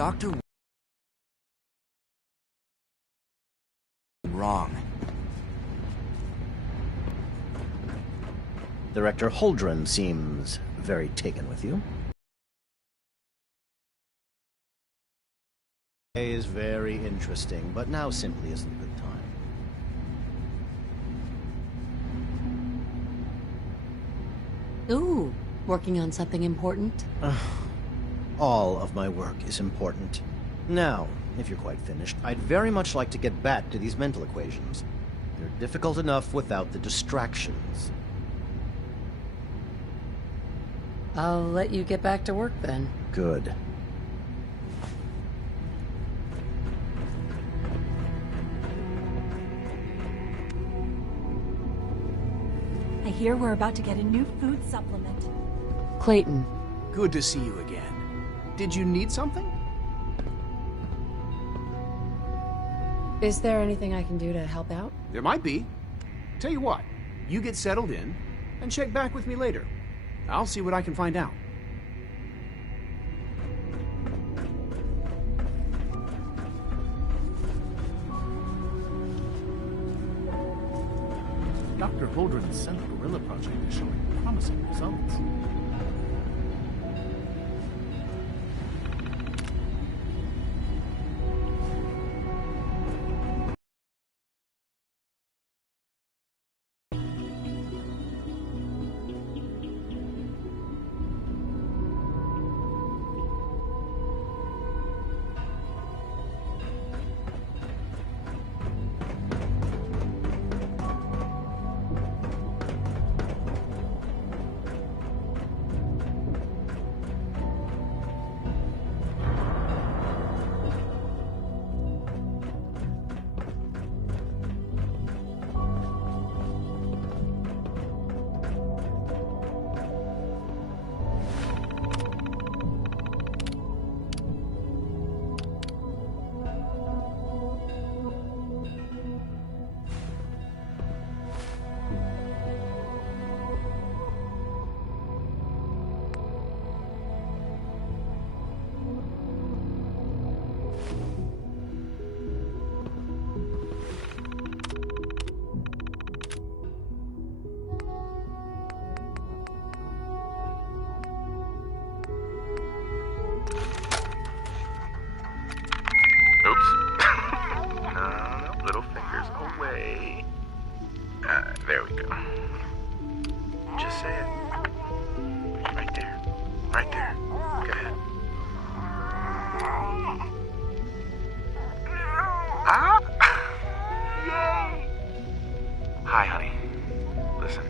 Dr. wrong. Director Holdren seems very taken with you. It is very interesting, but now simply isn't a good time. Ooh, working on something important? All of my work is important. Now, if you're quite finished, I'd very much like to get back to these mental equations. They're difficult enough without the distractions. I'll let you get back to work then. Good. I hear we're about to get a new food supplement. Clayton. Good to see you again. Did you need something? Is there anything I can do to help out? There might be. Tell you what, you get settled in, and check back with me later. I'll see what I can find out. Dr. Holdren's Cell Gorilla project is showing promising results. There we go. Just say it. Right there. Right there. Go ahead. Ah! Yay! Hi, honey. Listen.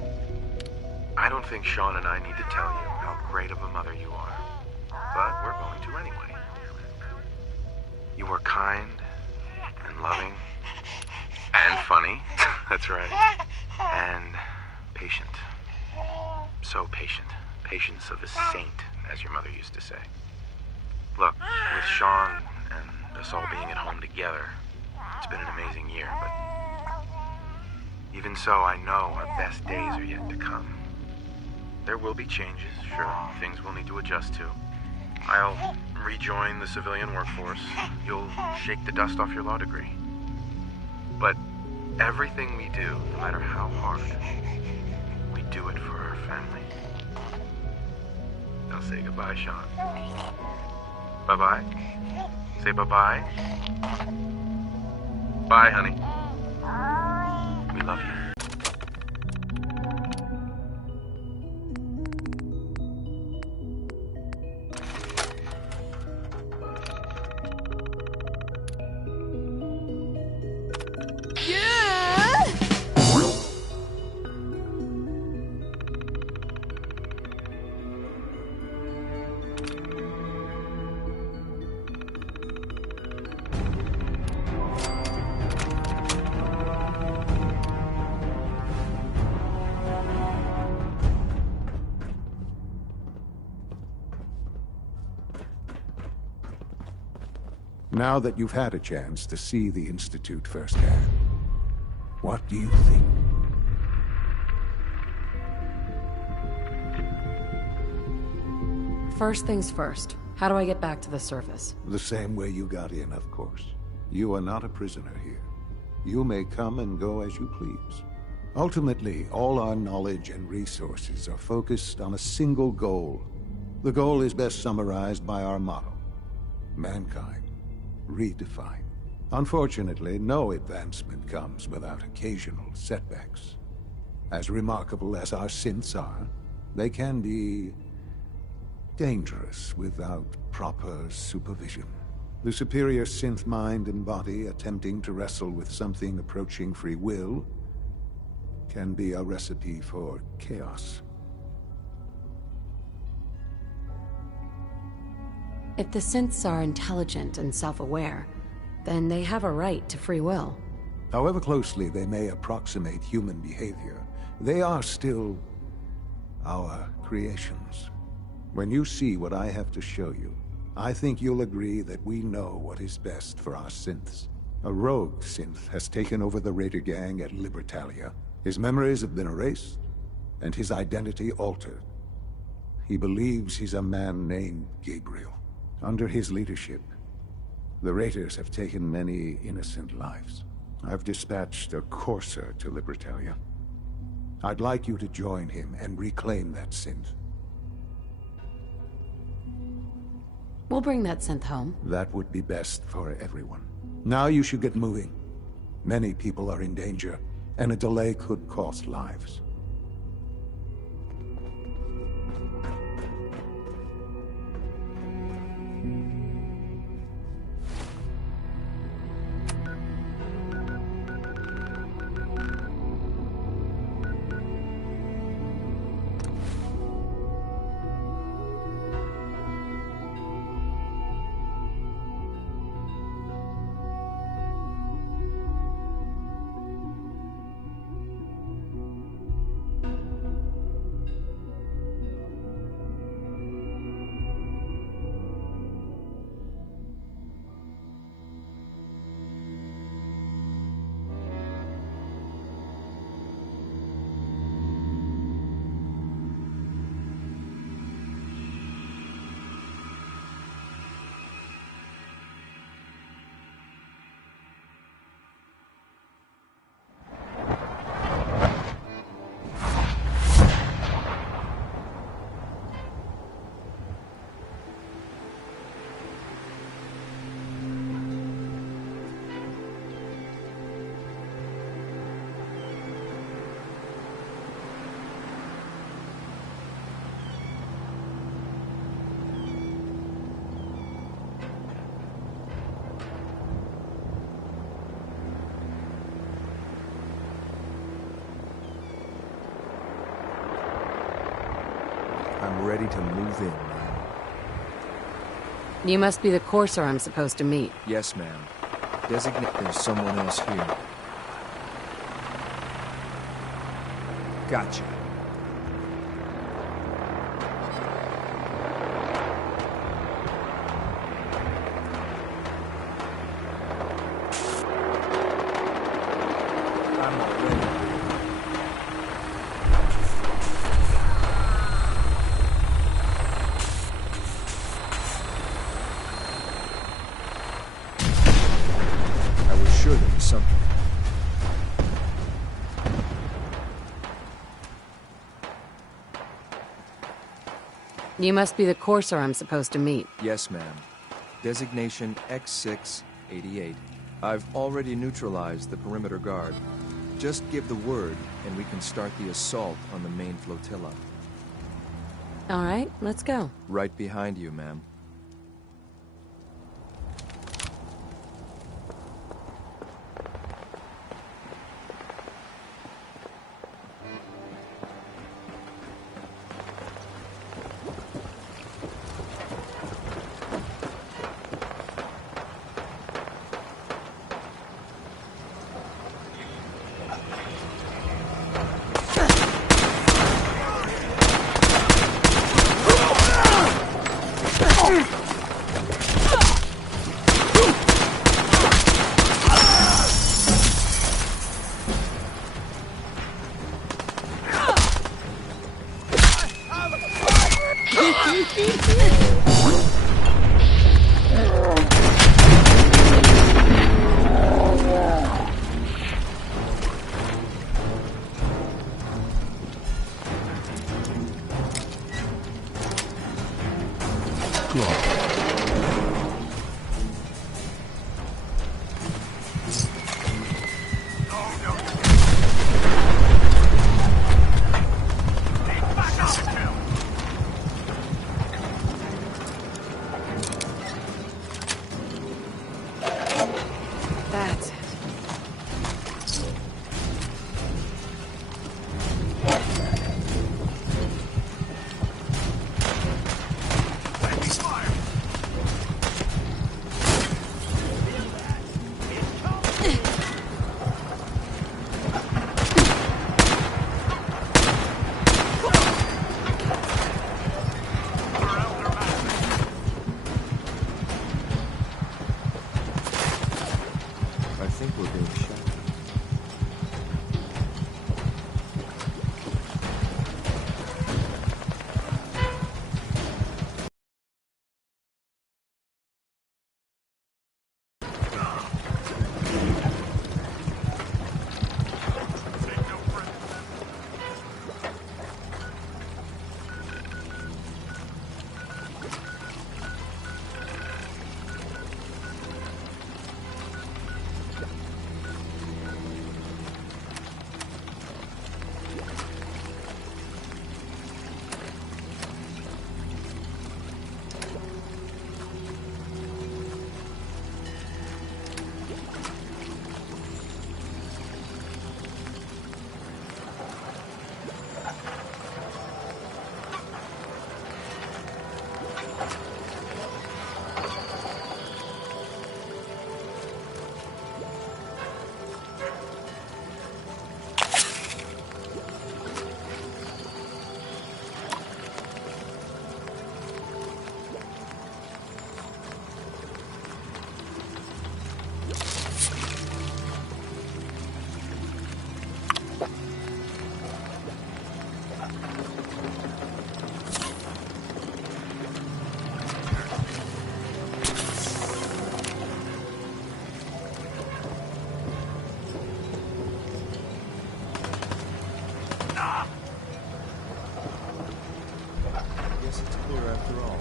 I don't think Sean and I need to tell you how great of a mother you are. But we're going to anyway. You were kind and loving and funny. That's right. And patient. So patient. Patience of a saint, as your mother used to say. Look, with Sean and us all being at home together, it's been an amazing year, but even so, I know our best days are yet to come. There will be changes, sure. Things we'll need to adjust to. I'll rejoin the civilian workforce. You'll shake the dust off your law degree. But everything we do, no matter how hard, we do it for our family. Now say goodbye, Sean. Bye-bye. Say bye-bye. Bye, honey. We love you. Now that you've had a chance to see the Institute firsthand, what do you think? First things first. How do I get back to the surface? The same way you got in, of course. You are not a prisoner here. You may come and go as you please. Ultimately, all our knowledge and resources are focused on a single goal. The goal is best summarized by our motto: mankind, redefined. Unfortunately, no advancement comes without occasional setbacks. As remarkable as our synths are, they can be dangerous without proper supervision. The superior synth mind and body attempting to wrestle with something approaching free will can be a recipe for chaos. If the synths are intelligent and self-aware, then they have a right to free will. However closely they may approximate human behavior, they are still our creations. When you see what I have to show you, I think you'll agree that we know what is best for our synths. A rogue synth has taken over the Raider gang at Libertalia. His memories have been erased, and his identity altered. He believes he's a man named Gabriel. Under his leadership, the Raiders have taken many innocent lives. I've dispatched a courser to Libertalia. I'd like you to join him and reclaim that synth. We'll bring that synth home. That would be best for everyone. Now you should get moving. Many people are in danger, and a delay could cost lives. I'm ready to move in, ma'am. You must be the courser I'm supposed to meet. Yes, ma'am. Designate there's someone else here. Gotcha. I'm all ready. I was sure there was something. You must be the courser I'm supposed to meet. Yes, ma'am. Designation X688. I've already neutralized the perimeter guard. Just give the word, and we can start the assault on the main flotilla. All right, let's go. Right behind you, ma'am. That's it. I think we're being shot. Guess it's clear after all.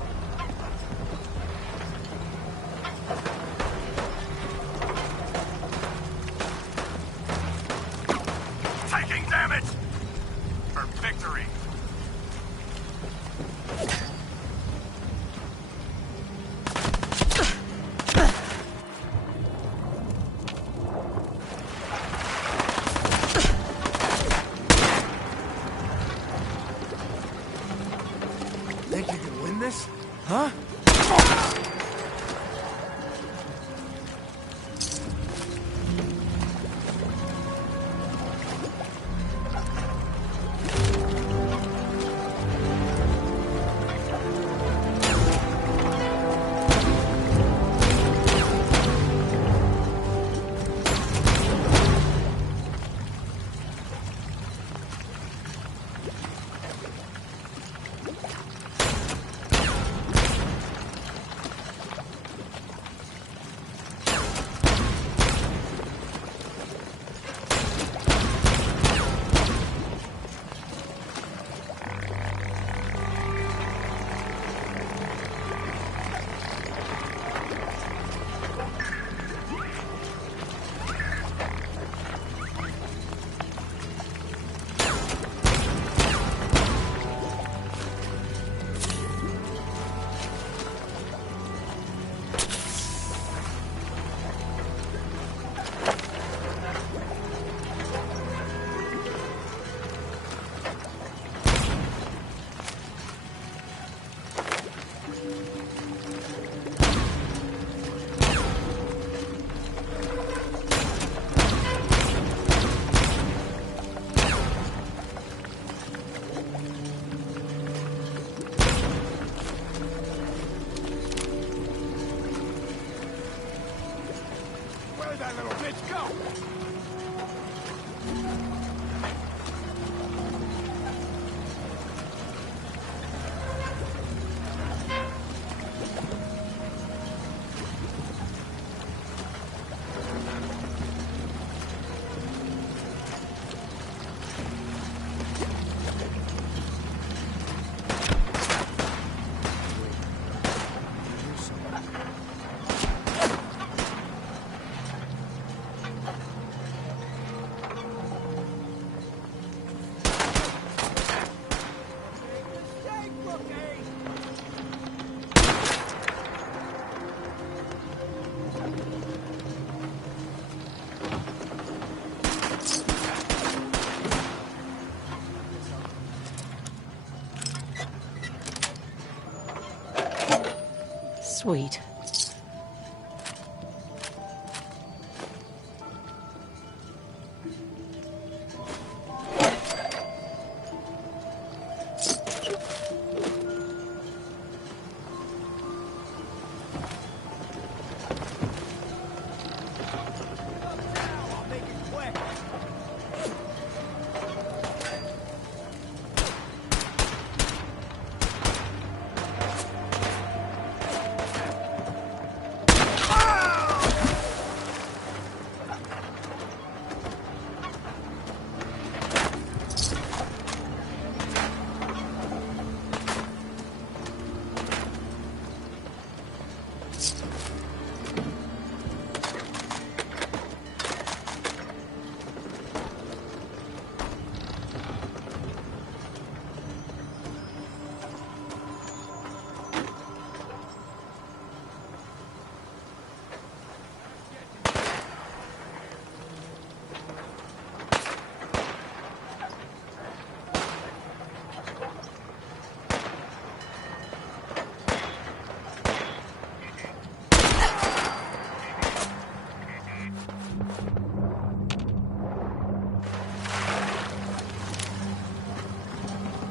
Taking damage! For victory! Think you can win this? Huh? Sweet.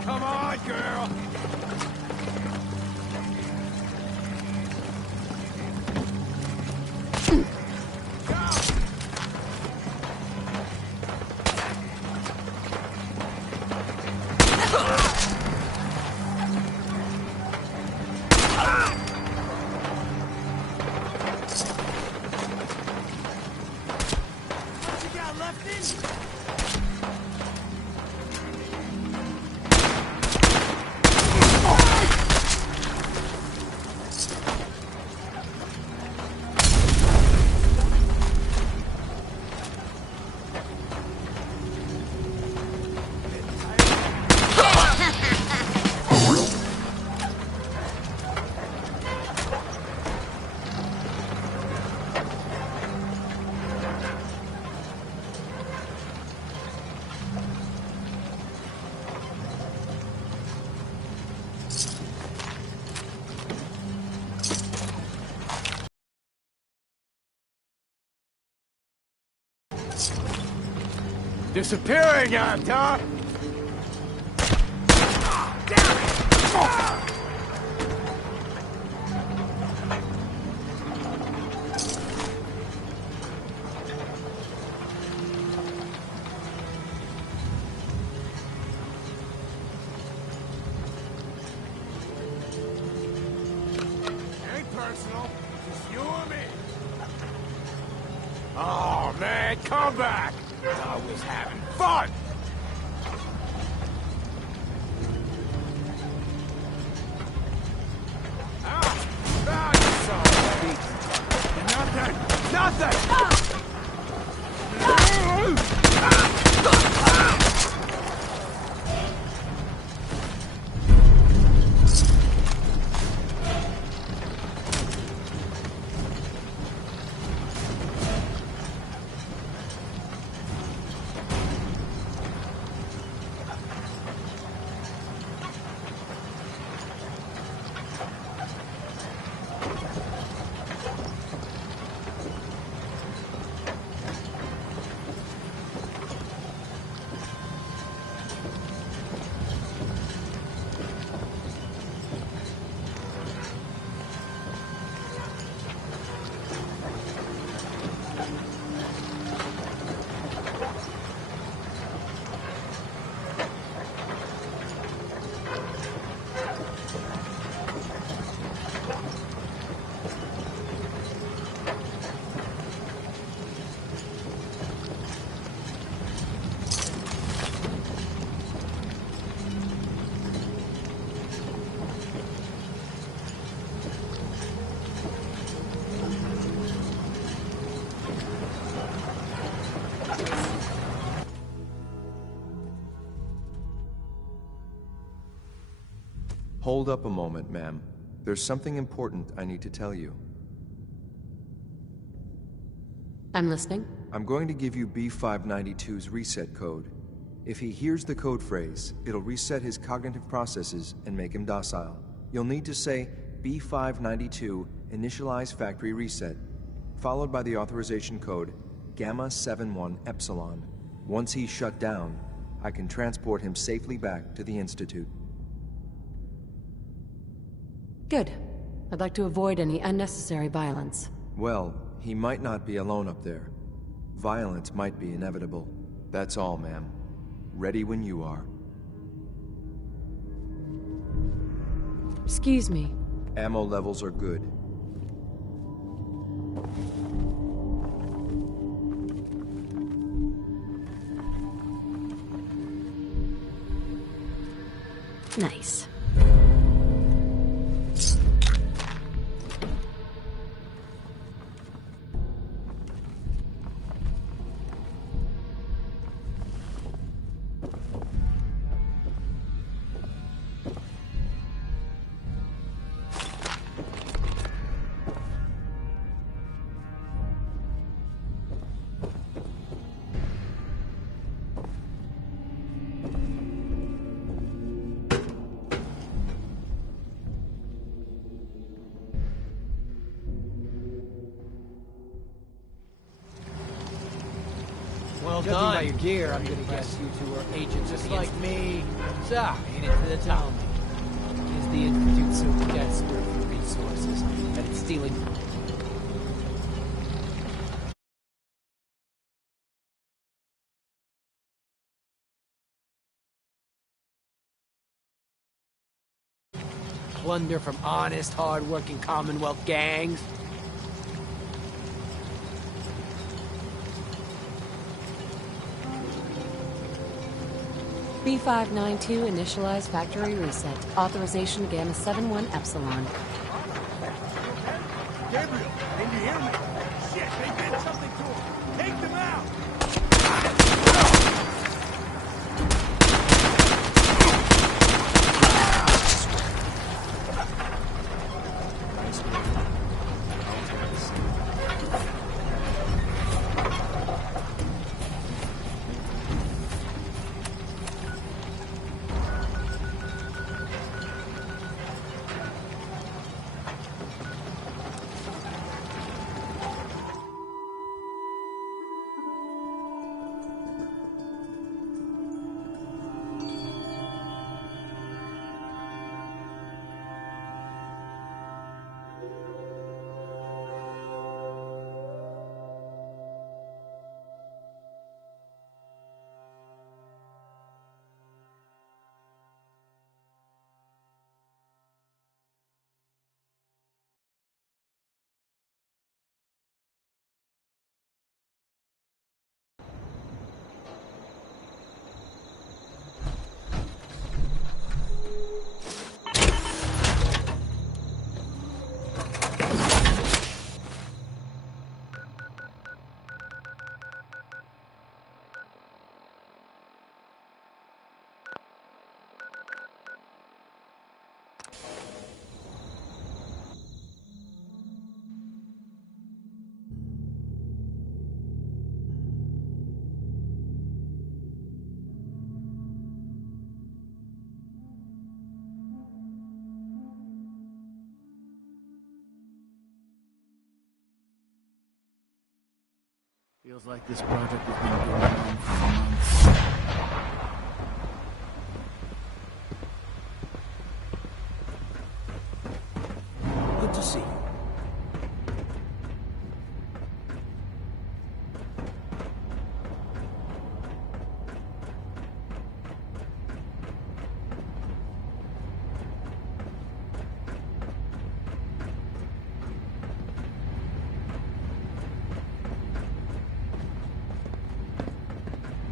Come on, girl! Disappearing act, huh? Ain't personal, just you and me. Oh man, come back! I was having fun! Nothing! Hold up a moment, ma'am. There's something important I need to tell you. I'm listening. I'm going to give you B592's reset code. If he hears the code phrase, it'll reset his cognitive processes and make him docile. You'll need to say B592 initialize factory reset, followed by the authorization code Gamma 71 Epsilon. Once he's shut down, I can transport him safely back to the Institute. Good. I'd like to avoid any unnecessary violence. Well, he might not be alone up there. Violence might be inevitable. That's all, ma'am. Ready when you are. Excuse me. Ammo levels are good. Nice. Well done. By your gear, I'm gonna guess you two are agents just like me. So, ain't it to the town? Is the Institute so desperate for resources that it's stealing? Plunder from honest, hard-working Commonwealth gangs? B592, initialize factory reset. Authorization Gamma 71 Epsilon. Gabriel, can you hear me? Shit, they did something to him. Take them out! Feels like this project has been going on for months. Good to see you.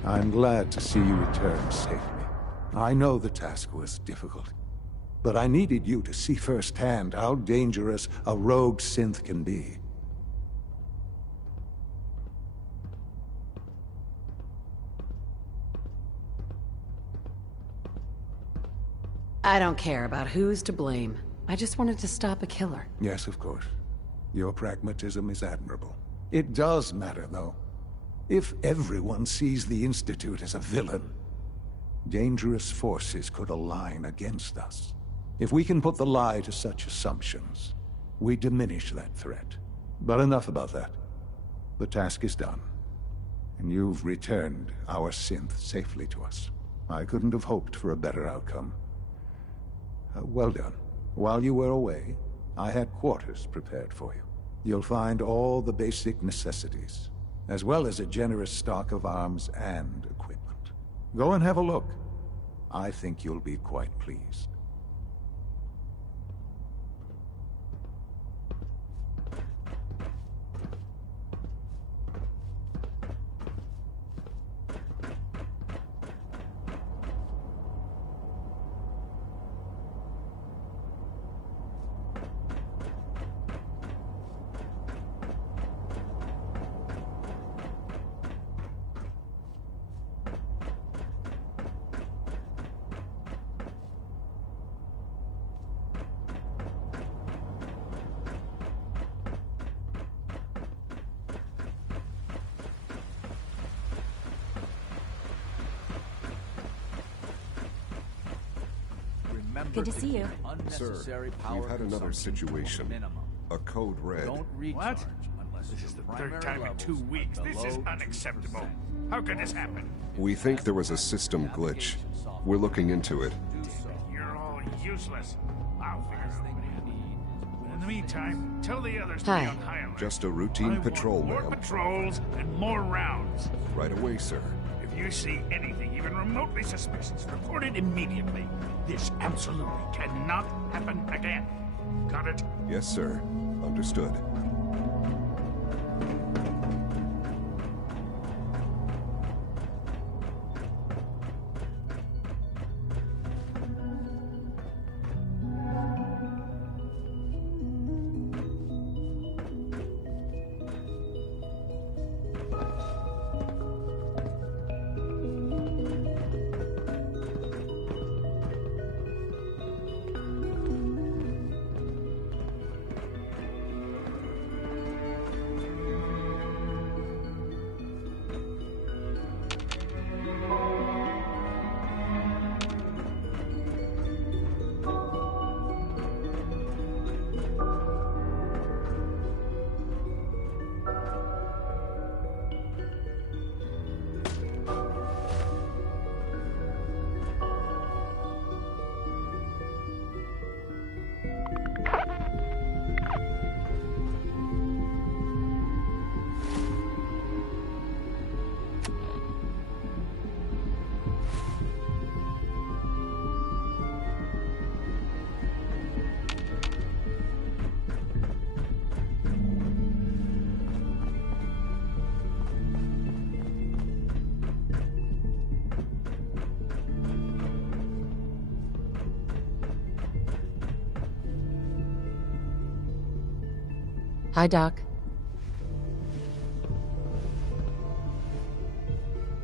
I'm glad to see you return safely. I know the task was difficult, but I needed you to see firsthand how dangerous a rogue synth can be. I don't care about who's to blame. I just wanted to stop a killer. Yes, of course. Your pragmatism is admirable. It does matter, though. If everyone sees the Institute as a villain, dangerous forces could align against us. If we can put the lie to such assumptions, we diminish that threat. But enough about that. The task is done. And you've returned our synth safely to us. I couldn't have hoped for a better outcome. Well done. While you were away, I had quarters prepared for you. You'll find all the basic necessities, as well as a generous stock of arms and equipment. Go and have a look. I think you'll be quite pleased. Good to see you. Sir, we've had another situation. A code red. What? This is the third time in 2 weeks. This is unacceptable. How could this happen? We think there was a system glitch. We're looking into it. You're all useless. I'll figure it out. In the meantime, tell the others to be Hi. on high alert. Just a routine patrol, More ma'am. patrols and more rounds. Right away, sir. If you see anything even remotely suspicious, report it immediately. This absolutely cannot happen again. Got it? Yes, sir. Understood. Hi, Doc.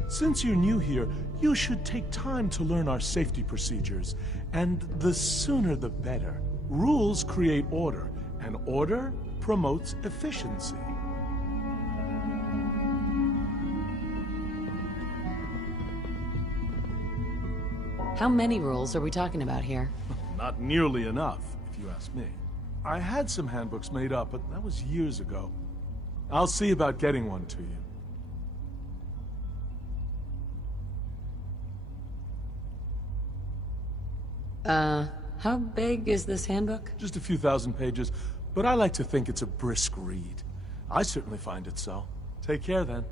Since you're new here, you should take time to learn our safety procedures. And the sooner the better. Rules create order, and order promotes efficiency. How many rules are we talking about here? Not nearly enough, if you ask me. I had some handbooks made up, but that was years ago. I'll see about getting one to you. How big is this handbook? Just a few thousand pages, but I like to think it's a brisk read. I certainly find it so. Take care, then.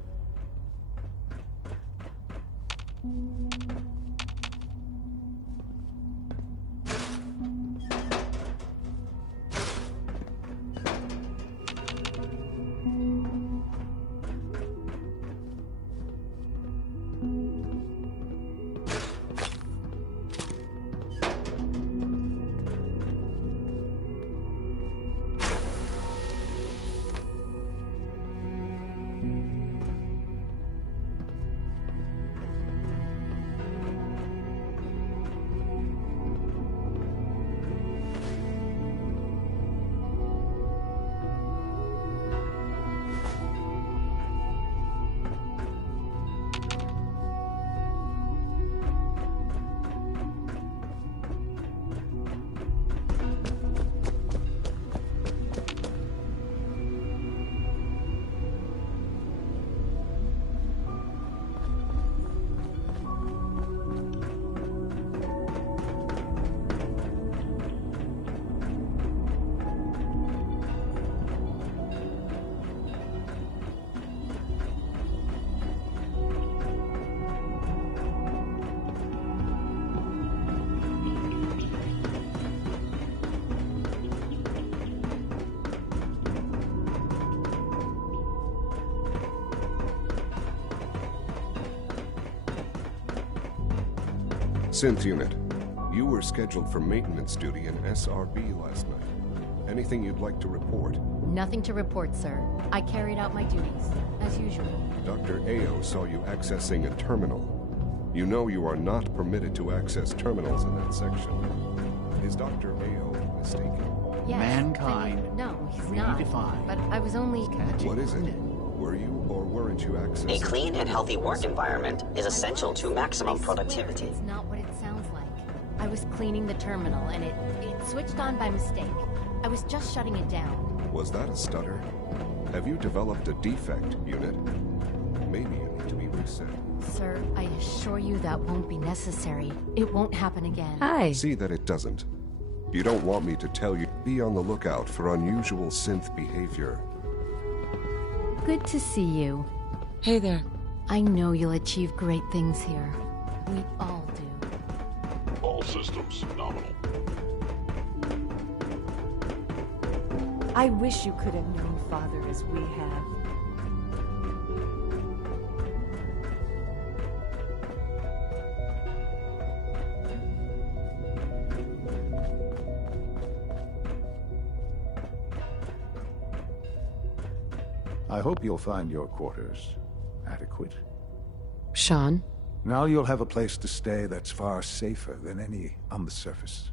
Synth unit, you were scheduled for maintenance duty in SRB last night. Anything you'd like to report? Nothing to report, sir. I carried out my duties, as usual. Dr. Ao saw you accessing a terminal. You know you are not permitted to access terminals in that section. Is Dr. Ao mistaken? Yes. Mankind. I mean, no, he's not. Redefined. But I was only... What is it? Were you or weren't you accessing? A clean and healthy work environment is essential to maximum productivity. It's not what it sounds like. I was cleaning the terminal and it switched on by mistake. I was just shutting it down. Was that a stutter? Have you developed a defect, unit? Maybe you need to be reset. Sir, I assure you that won't be necessary. It won't happen again. Hi. See that it doesn't. You don't want me to tell you. Be on the lookout for unusual synth behavior. Good to see you. Hey there. I know you'll achieve great things here. We all do. All systems nominal. I wish you could have known Father as we have. I hope you'll find your quarters adequate. Sean? Now you'll have a place to stay that's far safer than any on the surface.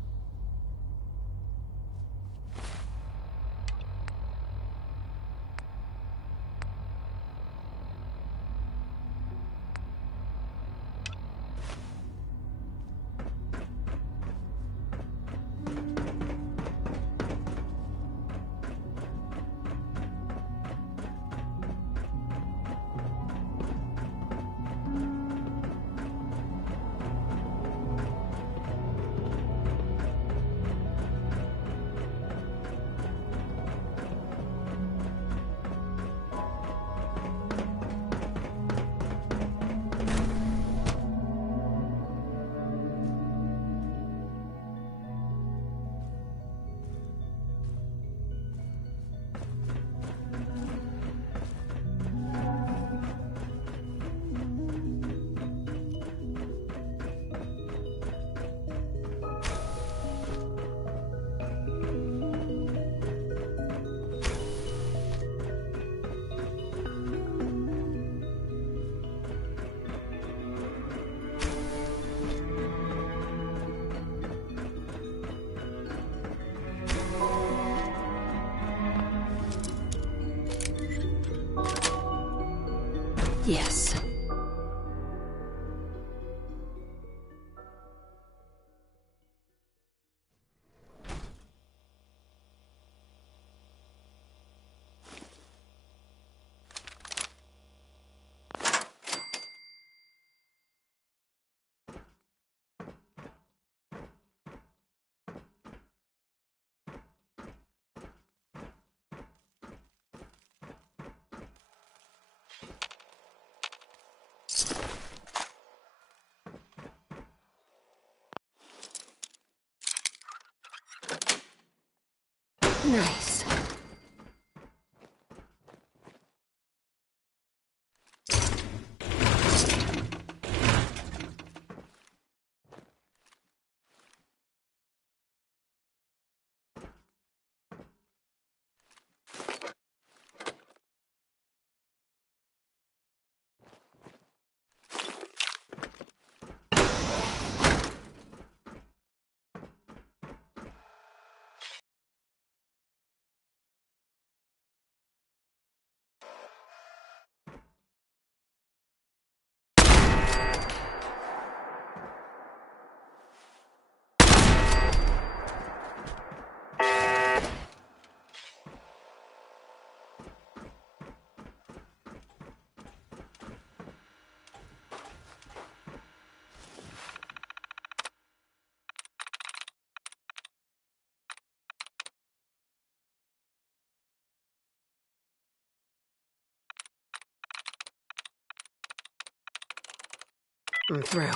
Yes. Nice. I'm through.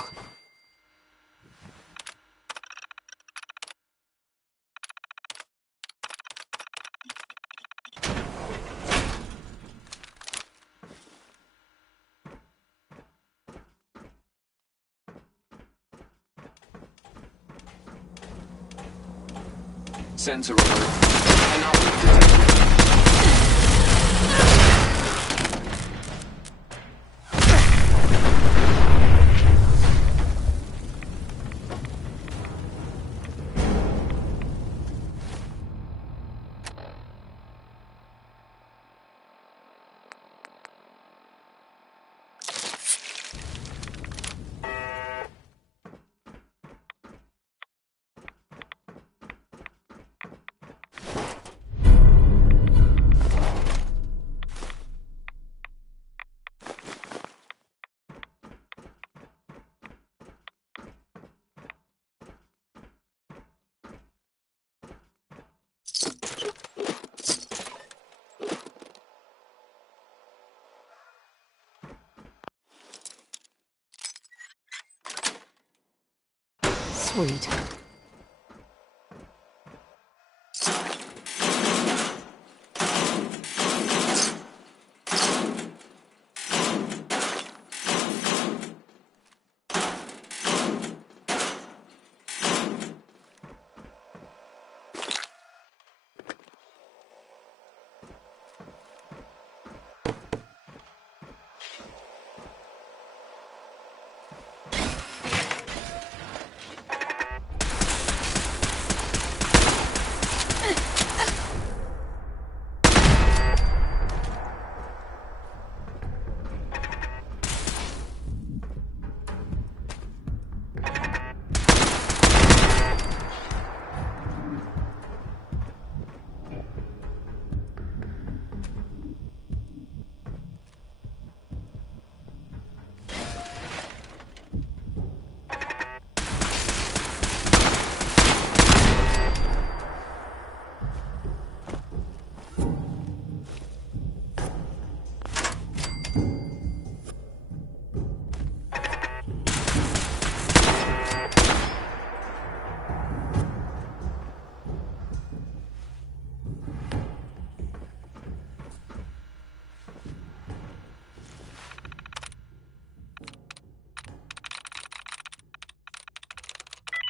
Sensor alert. Anomaly detected. Sweet.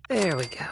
There we go.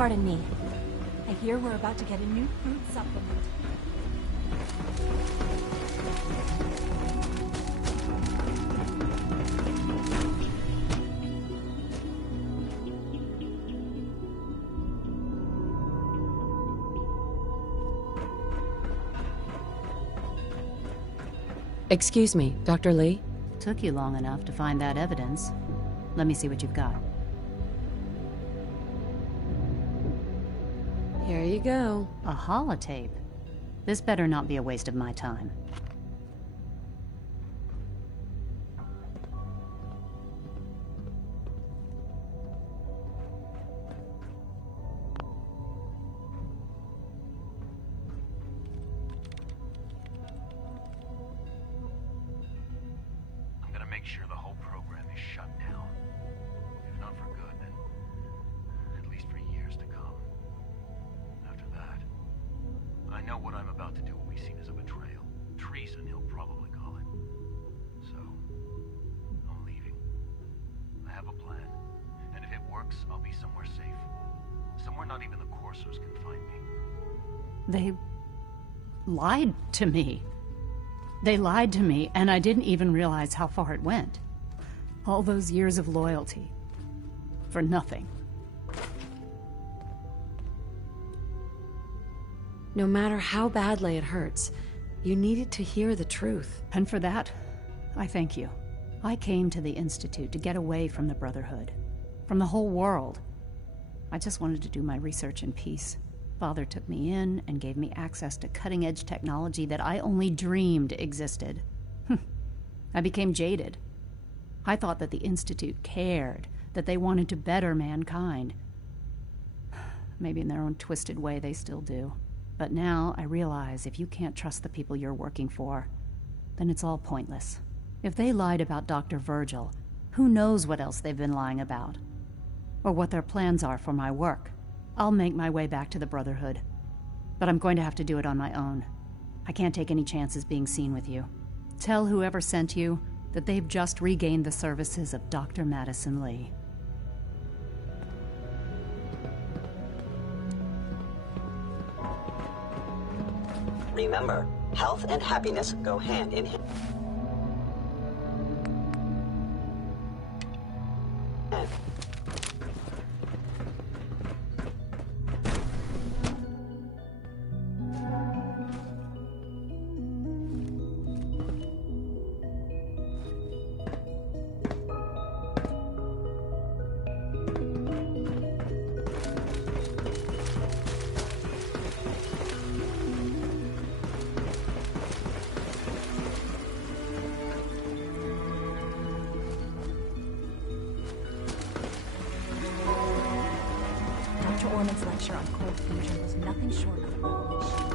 Pardon me. I hear we're about to get a new food supplement. Excuse me, Dr. Lee? Took you long enough to find that evidence. Let me see what you've got. Here you go. A holotape? This better not be a waste of my time. I'm gonna make sure the whole program is shut down. If not for good, then at least for years to come. After that, I know what I'm about to do will be seen as a betrayal. Treason, he'll probably call it. So, I'm leaving. I have a plan. And if it works, I'll be somewhere safe. Somewhere not even the Corsos can find me. They lied to me. They lied to me, and I didn't even realize how far it went. All those years of loyalty. For nothing. No matter how badly it hurts, you needed to hear the truth. And for that, I thank you. I came to the Institute to get away from the Brotherhood. From the whole world. I just wanted to do my research in peace. Father took me in and gave me access to cutting-edge technology that I only dreamed existed. I became jaded. I thought that the Institute cared, that they wanted to better mankind. Maybe in their own twisted way they still do. But now I realize if you can't trust the people you're working for, then it's all pointless. If they lied about Dr. Virgil, who knows what else they've been lying about? Or what their plans are for my work. I'll make my way back to the Brotherhood. But I'm going to have to do it on my own. I can't take any chances being seen with you. Tell whoever sent you that they've just regained the services of Dr. Madison Lee. Remember, health and happiness go hand in hand. Dr. Orman's lecture on cold fusion was nothing short of a revelation.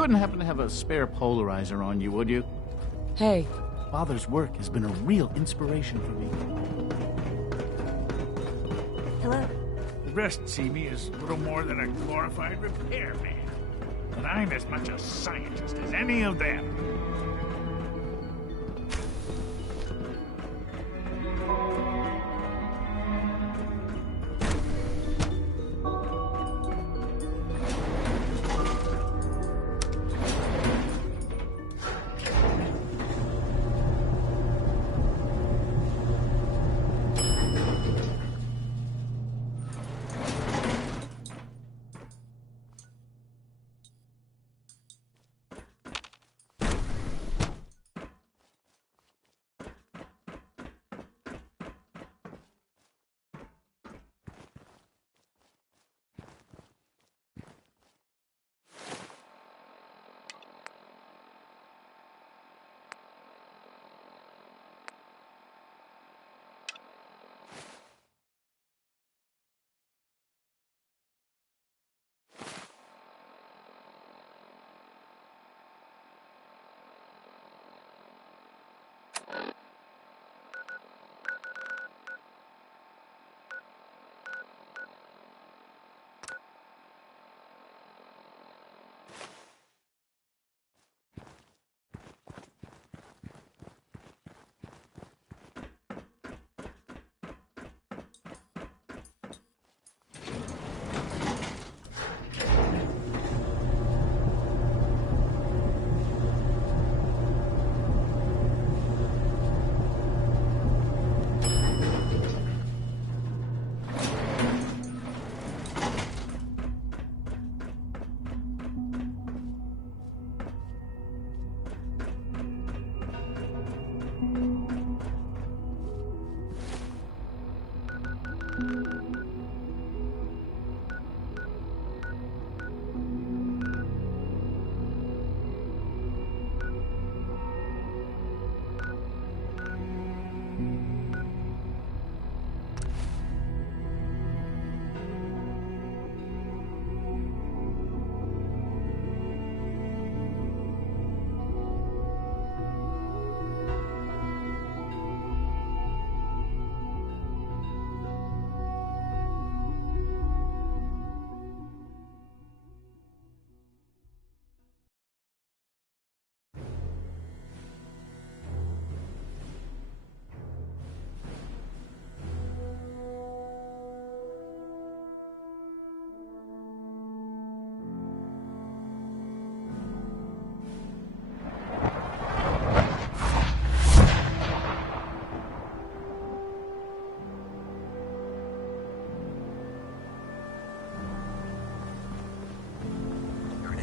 You wouldn't happen to have a spare polarizer on you, would you? Hey. Father's work has been a real inspiration for me. Hello. The rest see me as little more than a glorified repairman. But I'm as much a scientist as any of them.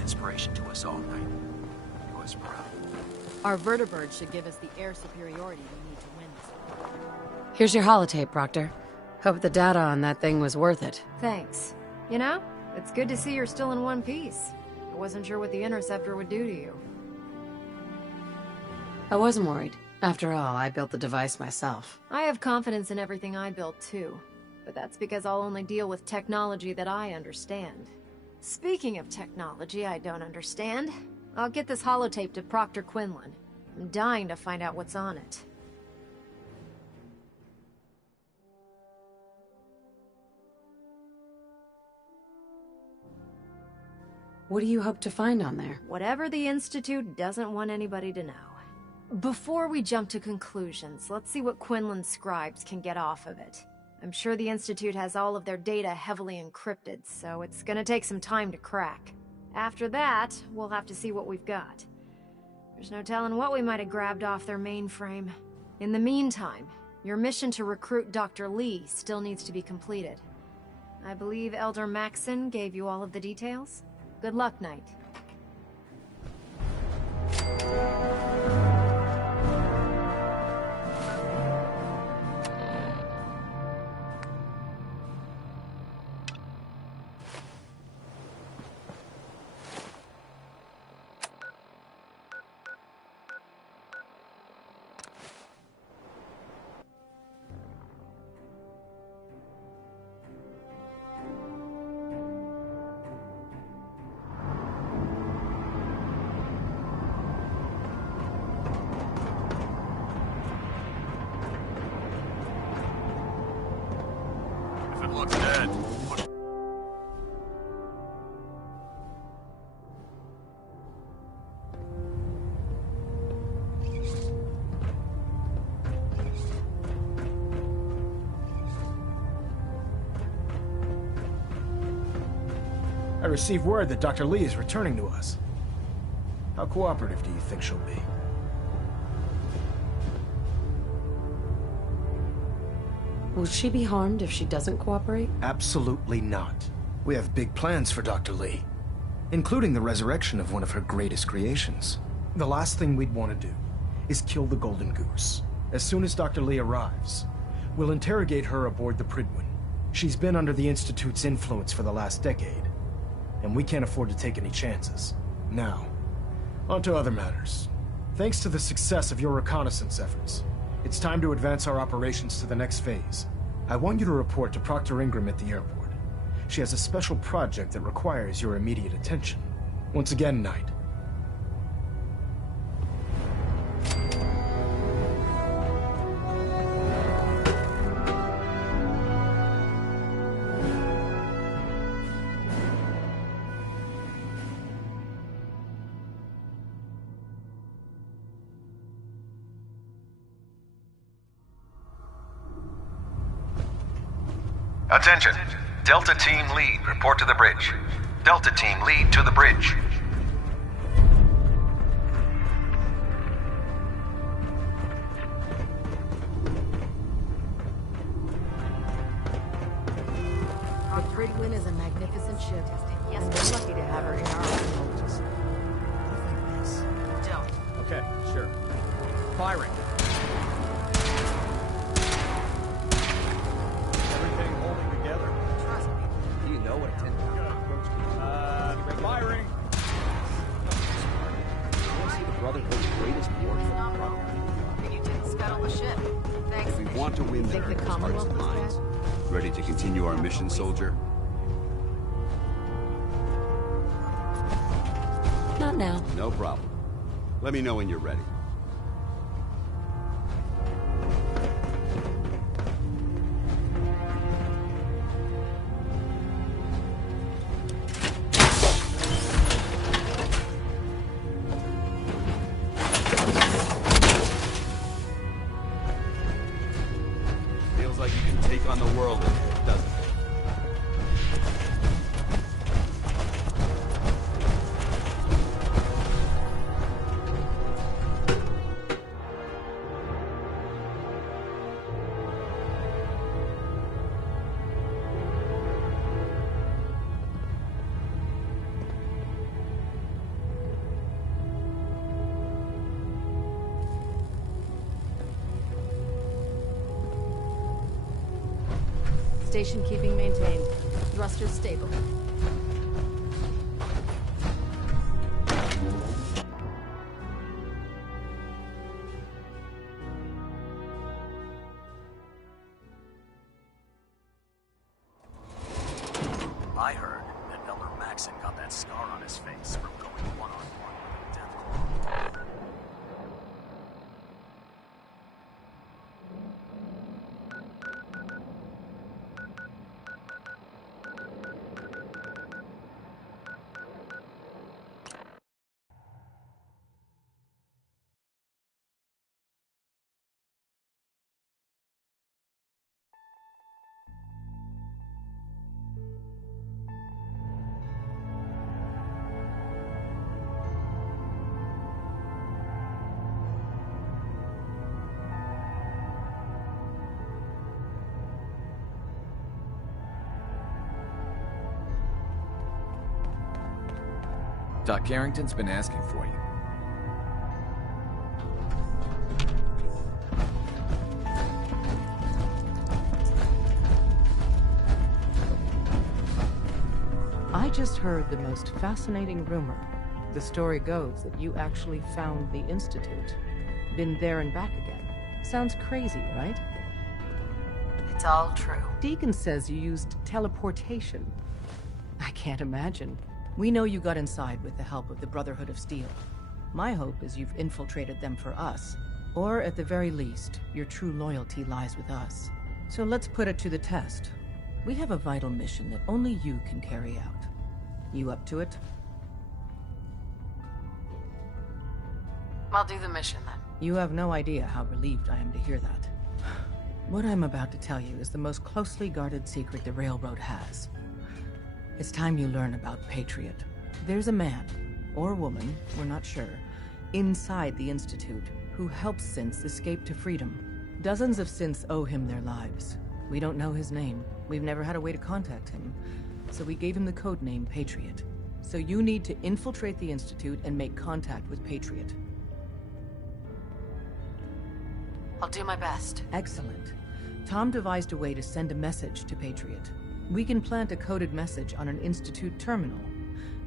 Inspiration to us all, Knight. You was proud. Our vertibird should give us the air superiority we need to win this war. Here's your holotape, Proctor. Hope the data on that thing was worth it. Thanks. You know, it's good to see you're still in one piece. I wasn't sure what the Interceptor would do to you. I wasn't worried. After all, I built the device myself. I have confidence in everything I built, too. But that's because I'll only deal with technology that I understand. Speaking of technology I don't understand, I'll get this holotape to Proctor Quinlan. I'm dying to find out what's on it. What do you hope to find on there? Whatever the Institute doesn't want anybody to know. Before we jump to conclusions, let's see what Quinlan's scribes can get off of it. I'm sure the Institute has all of their data heavily encrypted, so it's gonna take some time to crack. After that, we'll have to see what we've got. There's no telling what we might have grabbed off their mainframe. In the meantime, your mission to recruit Dr. Lee still needs to be completed. I believe Elder Maxson gave you all of the details? Good luck, Knight. Weapon looks dead. I received word that Dr. Lee is returning to us. How cooperative do you think she'll be? Will she be harmed if she doesn't cooperate? Absolutely not. We have big plans for Dr. Lee, including the resurrection of one of her greatest creations. The last thing we'd want to do is kill the Golden Goose. As soon as Dr. Lee arrives, we'll interrogate her aboard the Prydwen. She's been under the Institute's influence for the last decade, and we can't afford to take any chances. Now, on to other matters. Thanks to the success of your reconnaissance efforts, it's time to advance our operations to the next phase. I want you to report to Proctor Ingram at the airport. She has a special project that requires your immediate attention. Once again, Knight. Attention. Delta Team Lead, report to the bridge. Delta Team Lead to the bridge. The Prydwen is a magnificent ship. Yes, we're lucky to have her in our arsenal. Don't. Okay, sure. Firing. Everything holding together? Trust me. Do you know what a 10-pound cockroach can do? Firing! You want to see the Brotherhood's greatest warfare? And you didn't scuttle the ship. Thanks. If we want to win their Think the hearts Commonwealth and was minds, bad? ready to continue our mission, soldier? Not now. No problem. Let me know when you're ready. Feels like you can take on the world, doesn't it? Station keeping maintained. Thrusters stable. I heard that Elder Maxon got that scar on his face from going one-on-one with the Death Claw. Doc Carrington's been asking for you. I just heard the most fascinating rumor. The story goes that you actually found the Institute. Been there and back again. Sounds crazy, right? It's all true. Deacon says you used teleportation. I can't imagine. We know you got inside with the help of the Brotherhood of Steel. My hope is you've infiltrated them for us. Or at the very least, your true loyalty lies with us. So let's put it to the test. We have a vital mission that only you can carry out. You up to it? I'll do the mission then. You have no idea how relieved I am to hear that. What I'm about to tell you is the most closely guarded secret the Railroad has. It's time you learn about Patriot. There's a man, or woman, we're not sure, inside the Institute who helps synths escape to freedom. Dozens of synths owe him their lives. We don't know his name. We've never had a way to contact him. So we gave him the codename Patriot. So you need to infiltrate the Institute and make contact with Patriot. I'll do my best. Excellent. Tom devised a way to send a message to Patriot. We can plant a coded message on an Institute terminal.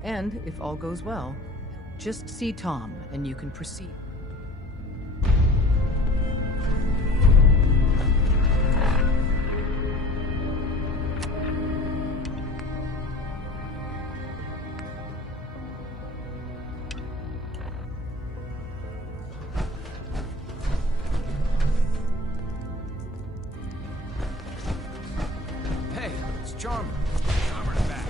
And, if all goes well, just see Tom and you can proceed. Hey, it's Charmer. Charmer's back.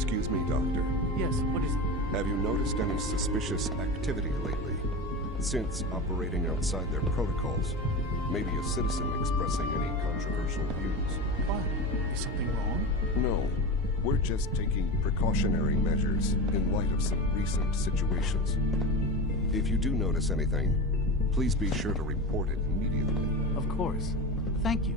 Excuse me, Doctor. Yes, what is it? Have you noticed any suspicious activity lately? Since operating outside their protocols, maybe a citizen expressing any controversial views. What? Is something wrong? No. We're just taking precautionary measures in light of some recent situations. If you do notice anything, please be sure to report it immediately. Of course. Thank you.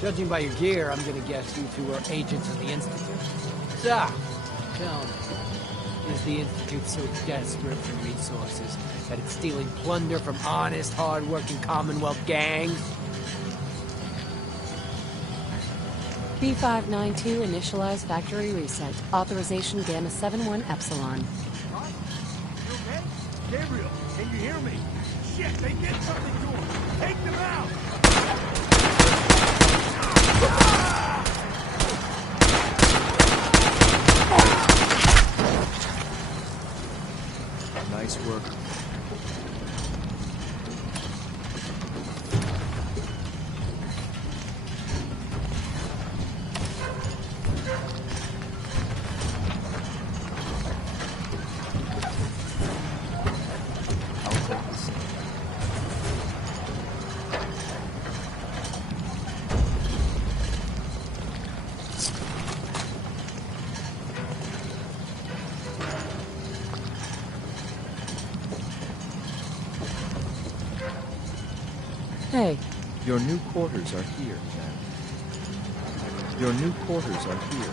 Judging by your gear, I'm gonna guess you two are agents of the Institute. So, tell me, is the Institute so desperate for resources that it's stealing plunder from honest, hard-working Commonwealth gangs? P592, initialize factory reset. Authorization Gamma 71 Epsilon. You okay? Gabriel, can you hear me? Shit, they did something to him! Take them out! Nice work. Hey. Your new quarters are here, man. Your new quarters are here.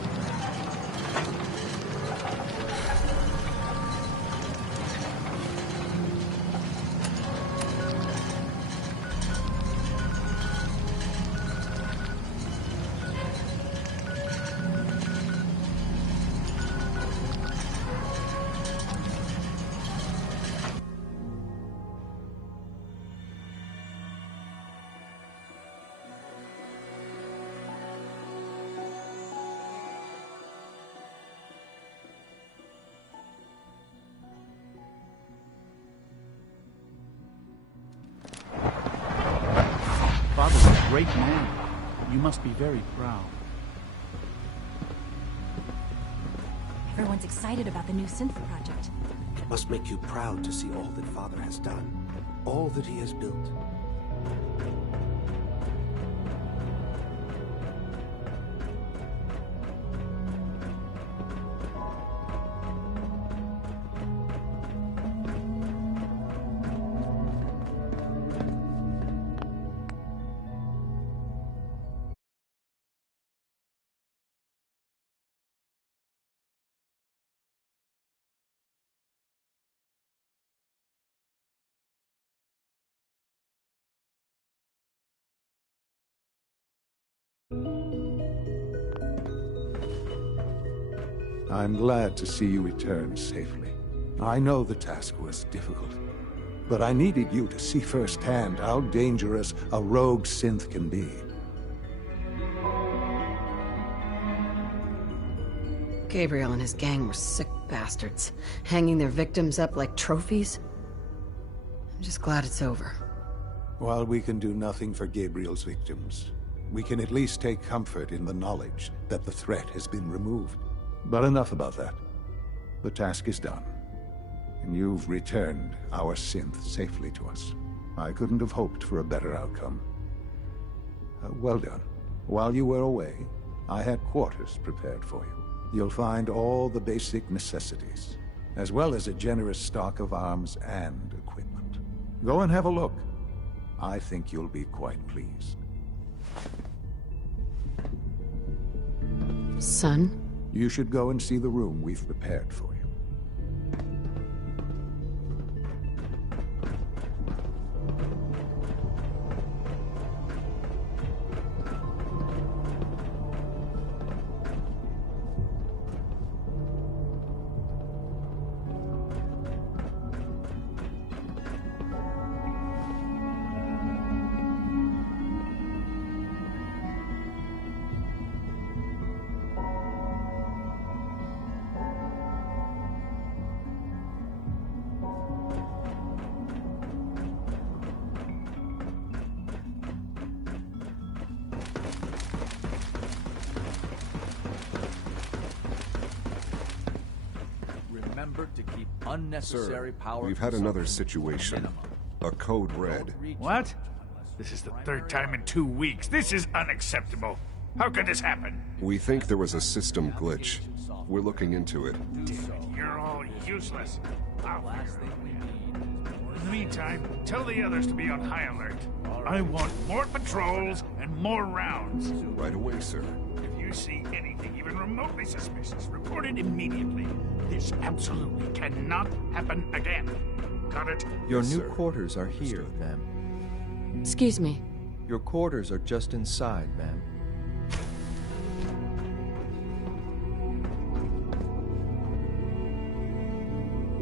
Father's a great man. You must be very proud. Everyone's excited about the new synth project. It must make you proud to see all that Father has done. All that he has built. I'm glad to see you return safely. I know the task was difficult, but I needed you to see firsthand how dangerous a rogue synth can be. Gabriel and his gang were sick bastards, hanging their victims up like trophies. I'm just glad it's over. While we can do nothing for Gabriel's victims, we can at least take comfort in the knowledge that the threat has been removed. But enough about that. The task is done, and you've returned our synth safely to us. I couldn't have hoped for a better outcome. Well done. While you were away, I had quarters prepared for you. You'll find all the basic necessities, as well as a generous stock of arms and equipment. Go and have a look. I think you'll be quite pleased. Son? You should go and see the room we've prepared for you. Remember to keep unnecessary power. We've had another situation. A code red. What? This is the third time in 2 weeks. This is unacceptable. How could this happen? We think there was a system glitch. We're looking into it. You're all useless. I'll figure it out. In the meantime, tell the others to be on high alert. I want more patrols and more rounds. Right away, sir. If you see anything even remotely suspicious, report it immediately. This absolutely cannot happen again. Got it? Your new quarters are here, ma'am. Excuse me. Your quarters are just inside, ma'am.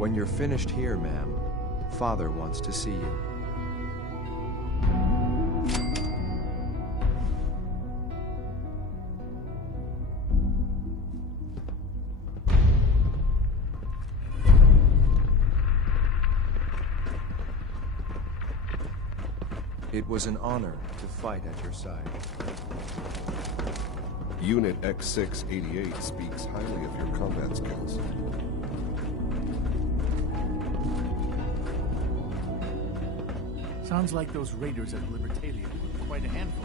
When you're finished here, ma'am, Father wants to see you. It was an honor to fight at your side. Unit X688 speaks highly of your combat skills. Sounds like those raiders at Libertalia were quite a handful.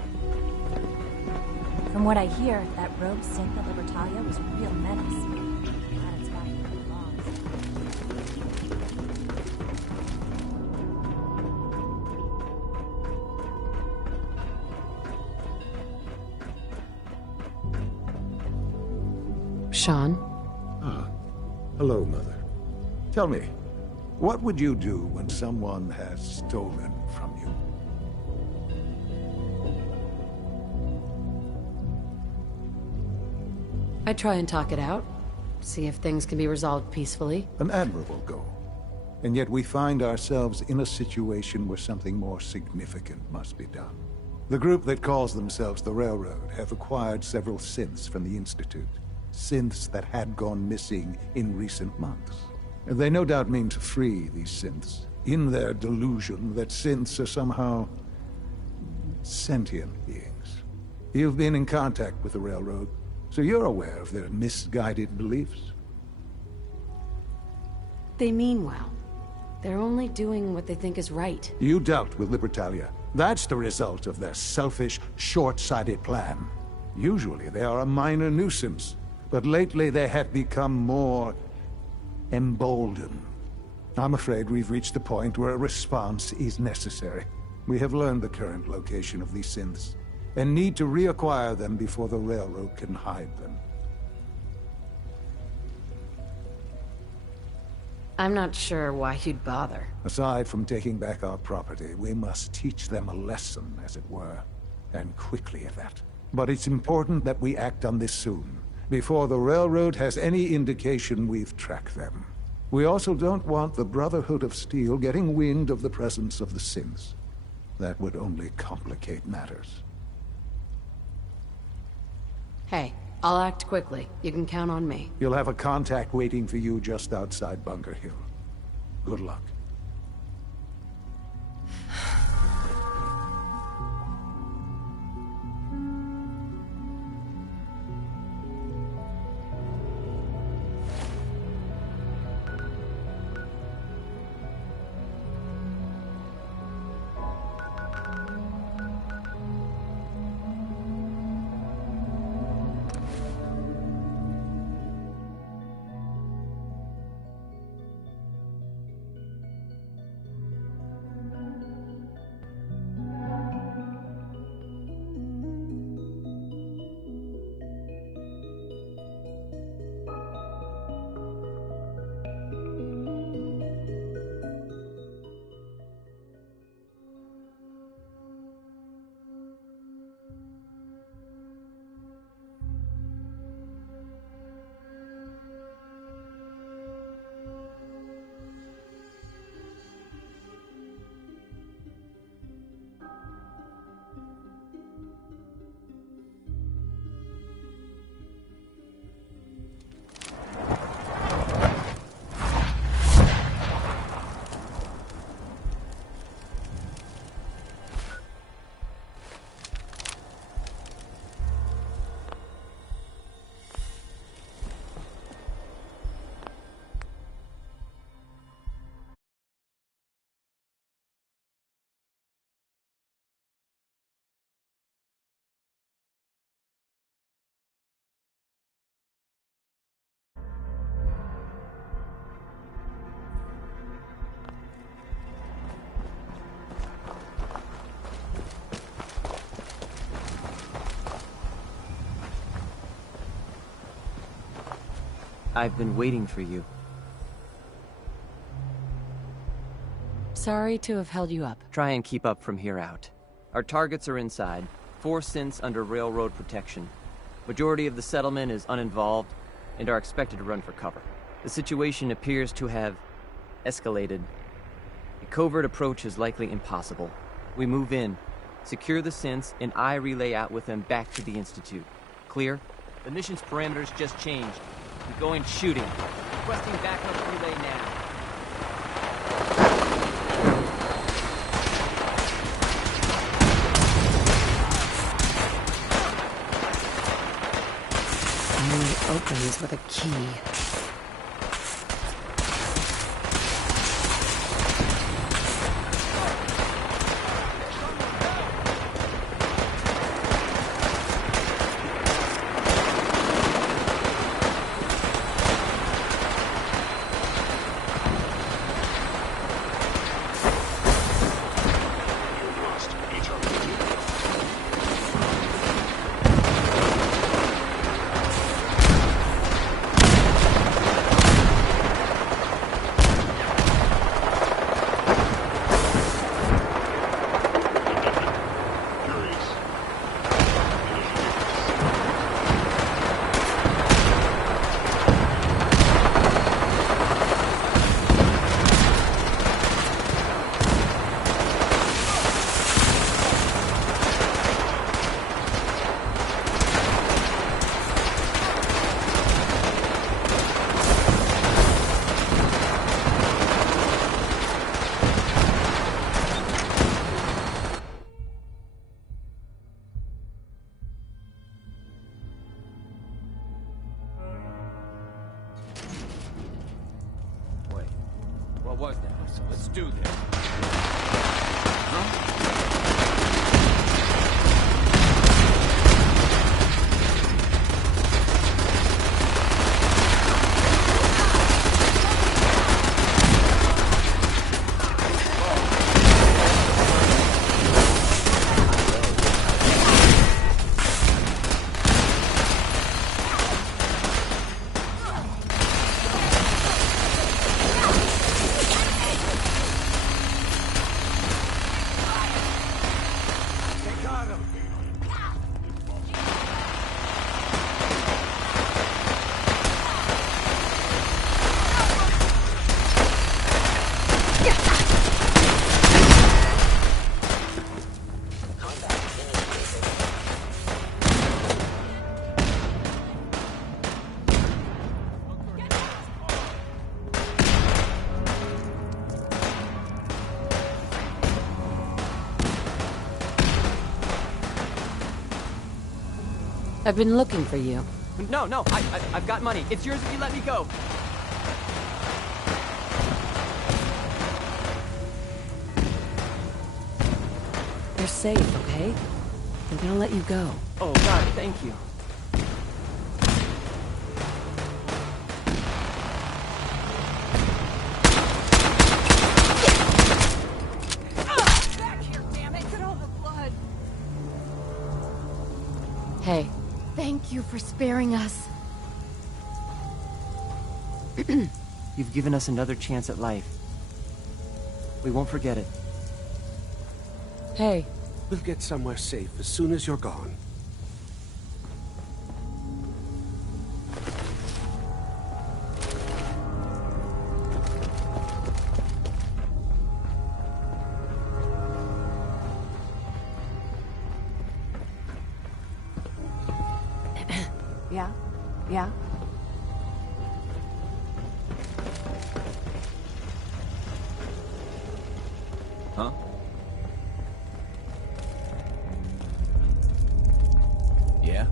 From what I hear, that rogue synth at Libertalia was a real menace. Glad it's back in the Sean? Ah. Hello, Mother. Tell me, what would you do when someone has stolen from you? I try and talk it out. See if things can be resolved peacefully. An admirable goal. And yet we find ourselves in a situation where something more significant must be done. The group that calls themselves the Railroad have acquired several synths from the Institute. Synths that had gone missing in recent months. And they no doubt mean to free these synths, in their delusion that synths are somehow sentient beings. You've been in contact with the Railroad, so you're aware of their misguided beliefs. They mean well. They're only doing what they think is right. You dealt with Libertalia. That's the result of their selfish, short-sighted plan. Usually they are a minor nuisance, but lately they have become more emboldened. I'm afraid we've reached the point where a response is necessary. We have learned the current location of these synths, and need to reacquire them before the Railroad can hide them. I'm not sure why you'd bother. Aside from taking back our property, we must teach them a lesson, as it were. And quickly at that. But it's important that we act on this soon, before the Railroad has any indication we've tracked them. We also don't want the Brotherhood of Steel getting wind of the presence of the synths. That would only complicate matters. Hey, I'll act quickly. You can count on me. You'll have a contact waiting for you just outside Bunker Hill. Good luck. I've been waiting for you. Sorry to have held you up. Try and keep up from here out. Our targets are inside. 4 synths under railroad protection. Majority of the settlement is uninvolved and are expected to run for cover. The situation appears to have escalated. A covert approach is likely impossible. We move in, secure the synths, and I relay out with them back to the Institute. Clear? The mission's parameters just changed. We're going shooting. Requesting backup relay now. Only opens with a key. What was that? Let's do this. I've been looking for you. No, I've got money. It's yours if you let me go. You're safe, okay? I'm gonna let you go. Oh, God, thank you. Back here, damn it! Look at all the blood. Hey. Thank you for sparing us. You've given us another chance at life. We won't forget it. Hey. We'll get somewhere safe as soon as you're gone. Yeah? Yeah? Huh? Yeah?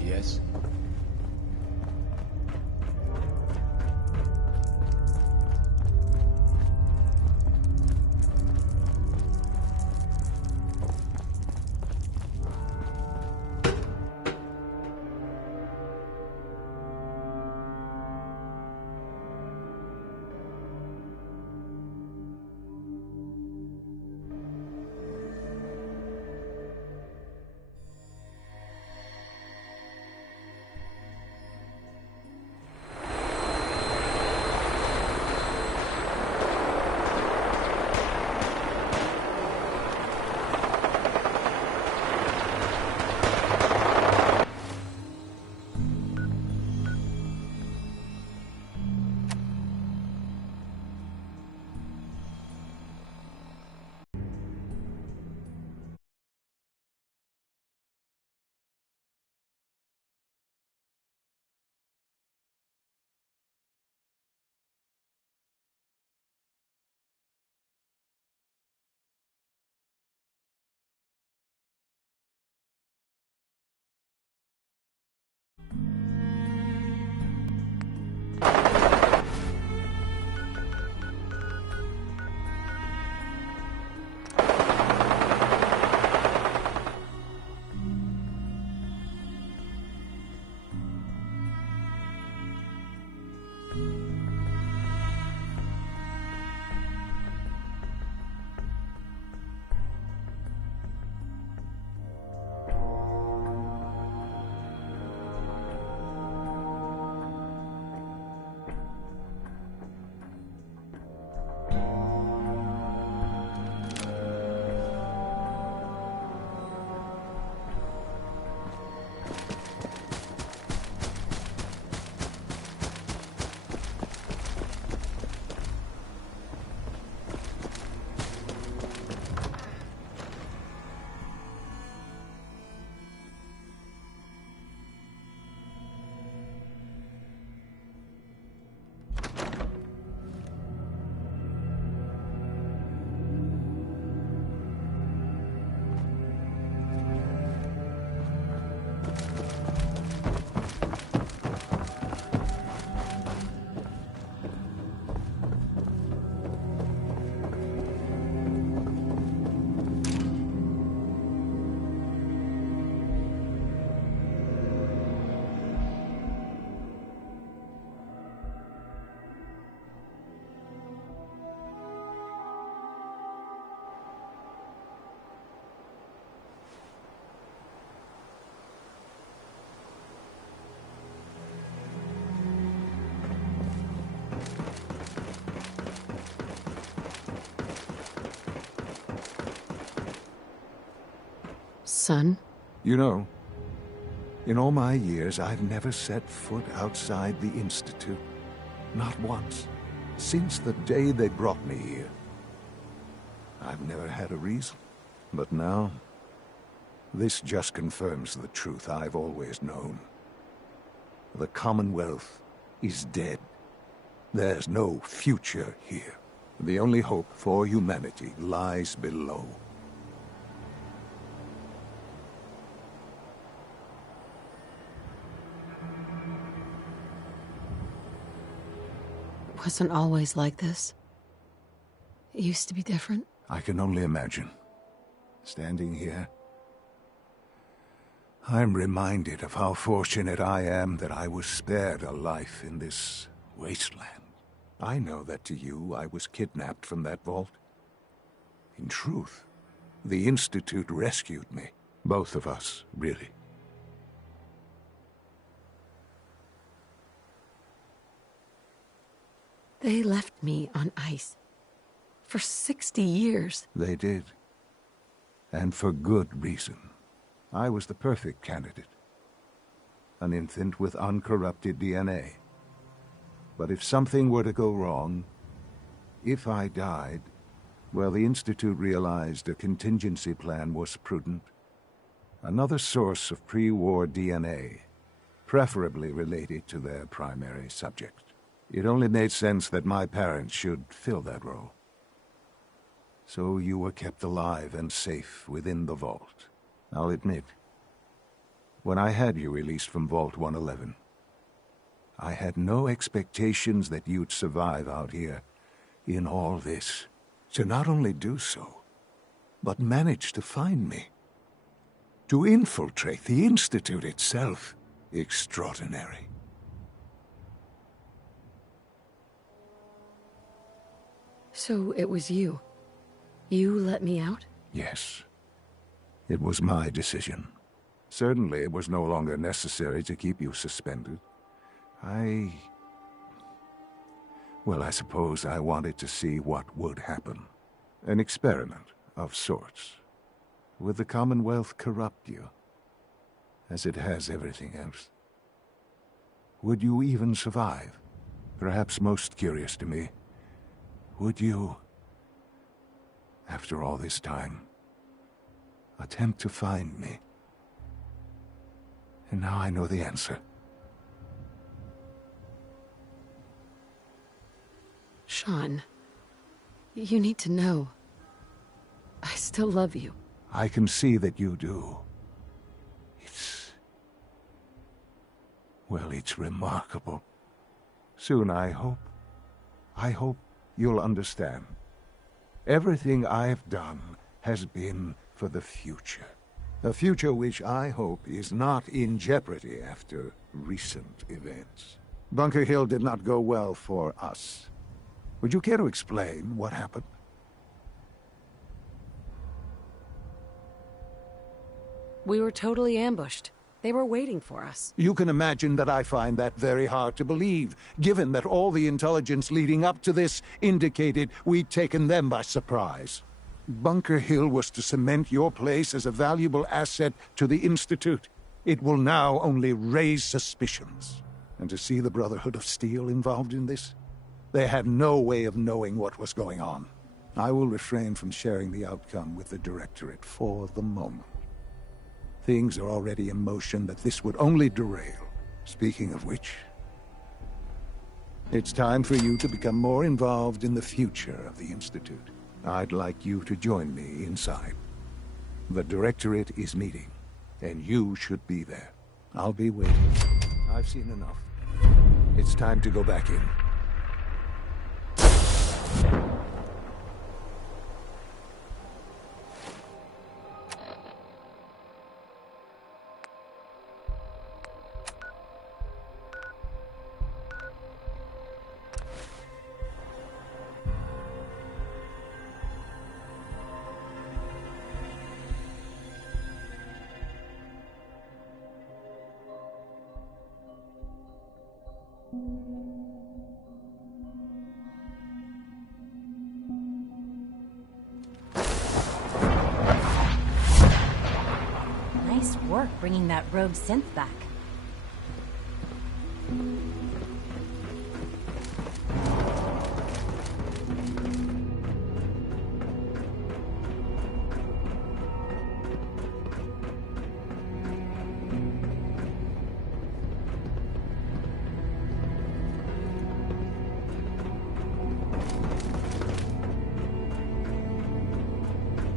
Yes? Son? You know, in all my years, I've never set foot outside the Institute. Not once. Since the day they brought me here. I've never had a reason. But now, this just confirms the truth I've always known. The Commonwealth is dead. There's no future here. The only hope for humanity lies below. It wasn't always like this. It used to be different. I can only imagine. Standing here, I'm reminded of how fortunate I am that I was spared a life in this wasteland. I know that to you, I was kidnapped from that vault. In truth, the Institute rescued me. Both of us, really. They left me on ice. For 60 years. They did. And for good reason. I was the perfect candidate. An infant with uncorrupted DNA. But if something were to go wrong, if I died, well, the Institute realized a contingency plan was prudent. Another source of pre-war DNA, preferably related to their primary subject. It only made sense that my parents should fill that role. So you were kept alive and safe within the vault. I'll admit, when I had you released from Vault 111, I had no expectations that you'd survive out here in all this. To not only do so, but manage to find me. To infiltrate the Institute itself. Extraordinary. So it was you. You let me out? Yes. It was my decision. Certainly it was no longer necessary to keep you suspended. Well, I suppose I wanted to see what would happen. An experiment of sorts. Would the Commonwealth corrupt you? As it has everything else. Would you even survive? Perhaps most curious to me, would you, after all this time, attempt to find me? And now I know the answer. Sean, you need to know. I still love you. I can see that you do. Well, it's remarkable. Soon, I hope you'll understand. Everything I've done has been for the future. A future which I hope is not in jeopardy after recent events. Bunker Hill did not go well for us. Would you care to explain what happened? We were totally ambushed. They were waiting for us. You can imagine that I find that very hard to believe, given that all the intelligence leading up to this indicated we'd taken them by surprise. Bunker Hill was to cement your place as a valuable asset to the Institute. It will now only raise suspicions. And to see the Brotherhood of Steel involved in this? They had no way of knowing what was going on. I will refrain from sharing the outcome with the Directorate for the moment. Things are already in motion that this would only derail. Speaking of which, it's time for you to become more involved in the future of the Institute. I'd like you to join me inside. The Directorate is meeting, and you should be there. I'll be waiting. I've seen enough. It's time to go back in. work bringing that rogue synth back.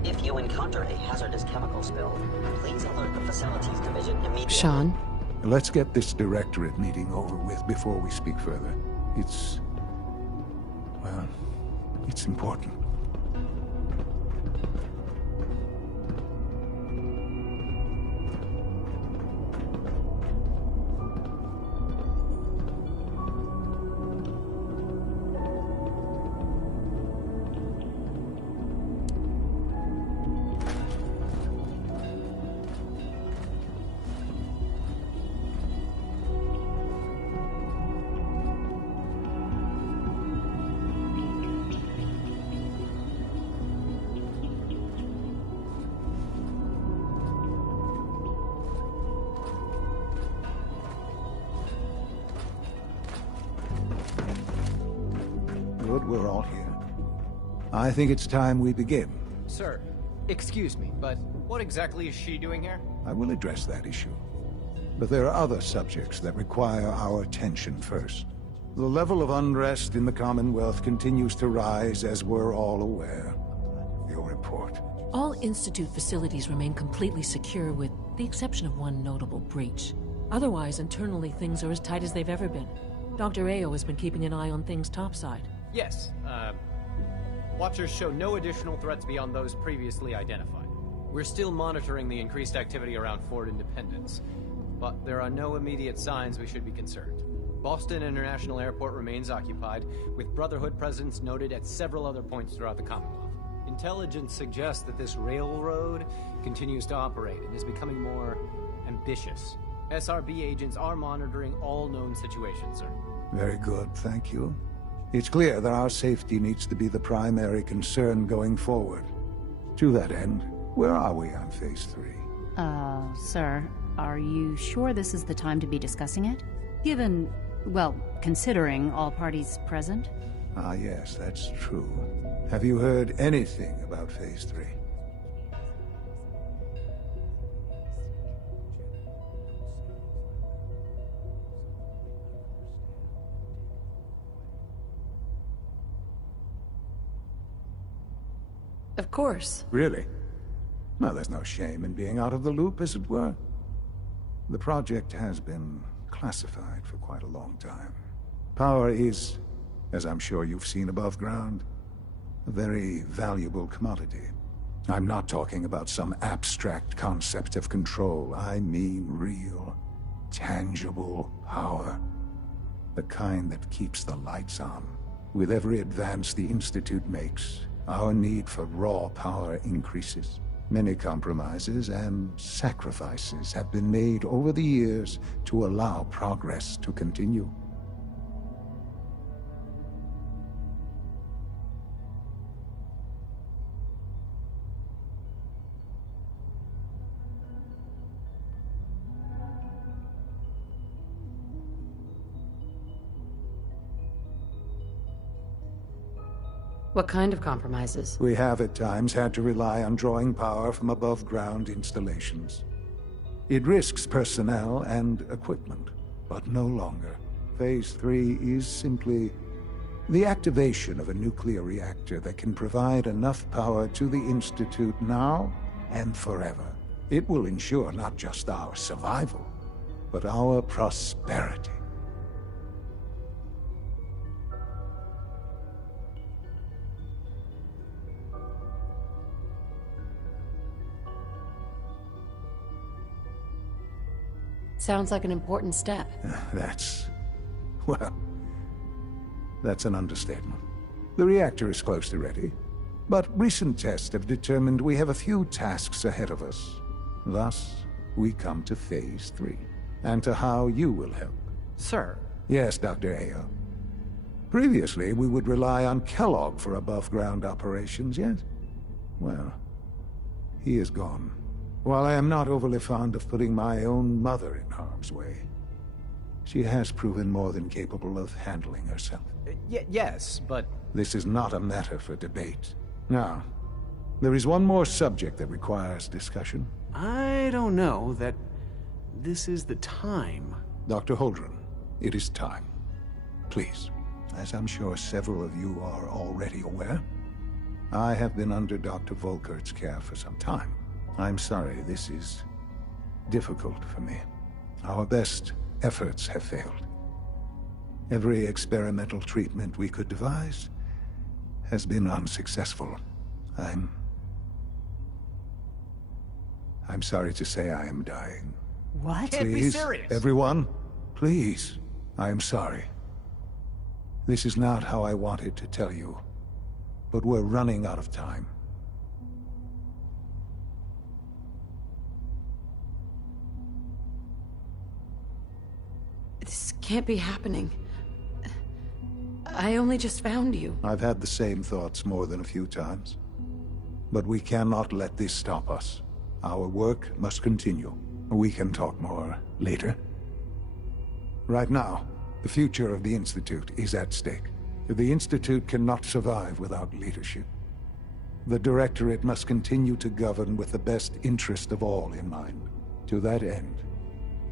If you encounter a hazardous chemical spill, please alert the Facilities Division immediately. Sean? Let's get this directorate meeting over with before we speak further. Well, it's important. Good, we're all here. I think it's time we begin. Sir, excuse me, but what exactly is she doing here? I will address that issue. But there are other subjects that require our attention first. The level of unrest in the Commonwealth continues to rise, as we're all aware. Your report. All Institute facilities remain completely secure with the exception of one notable breach. Otherwise, internally, things are as tight as they've ever been. Dr. Ayo has been keeping an eye on things topside. Yes, Watchers show no additional threats beyond those previously identified. We're still monitoring the increased activity around Fort Independence, but there are no immediate signs we should be concerned. Boston International Airport remains occupied, with Brotherhood presence noted at several other points throughout the Commonwealth. Intelligence suggests that this railroad continues to operate and is becoming more ambitious. SRB agents are monitoring all known situations, sir. Very good, thank you. It's clear that our safety needs to be the primary concern going forward. To that end, where are we on Phase 3? Sir, are you sure this is the time to be discussing it? Given, well, considering all parties present? Ah, yes, that's true. Have you heard anything about Phase 3? Of course. Really? Well, there's no shame in being out of the loop, as it were. The project has been classified for quite a long time. Power is, as I'm sure you've seen above ground, a very valuable commodity. I'm not talking about some abstract concept of control. I mean real, tangible power. The kind that keeps the lights on. With every advance the Institute makes, our need for raw power increases. Many compromises and sacrifices have been made over the years to allow progress to continue. What kind of compromises? We have at times had to rely on drawing power from above-ground installations. It risks personnel and equipment, but no longer. Phase 3 is simply the activation of a nuclear reactor that can provide enough power to the Institute now and forever. It will ensure not just our survival, but our prosperity. Sounds like an important step. That's an understatement. The reactor is close to ready, but recent tests have determined we have a few tasks ahead of us. Thus, we come to Phase 3, and to how you will help. Sir? Yes, Dr. Ayo. Previously, we would rely on Kellogg for above-ground operations, yes? Well, he is gone. While I am not overly fond of putting my own mother in harm's way, she has proven more than capable of handling herself. Yes, but... This is not a matter for debate. Now, there is one more subject that requires discussion. I don't know that this is the time. Dr. Holdren, it is time. Please, as I'm sure several of you are already aware, I have been under Dr. Volkert's care for some time. I'm sorry, this is difficult for me. Our best efforts have failed. Every experimental treatment we could devise has been unsuccessful. I'm sorry to say I am dying. What? Can't be Please, serious. everyone, please. I am sorry. This is not how I wanted to tell you, but we're running out of time. This can't be happening. I only just found you. I've had the same thoughts more than a few times. But we cannot let this stop us. Our work must continue. We can talk more later. Right now, the future of the Institute is at stake. The Institute cannot survive without leadership. The Directorate must continue to govern with the best interest of all in mind. To that end,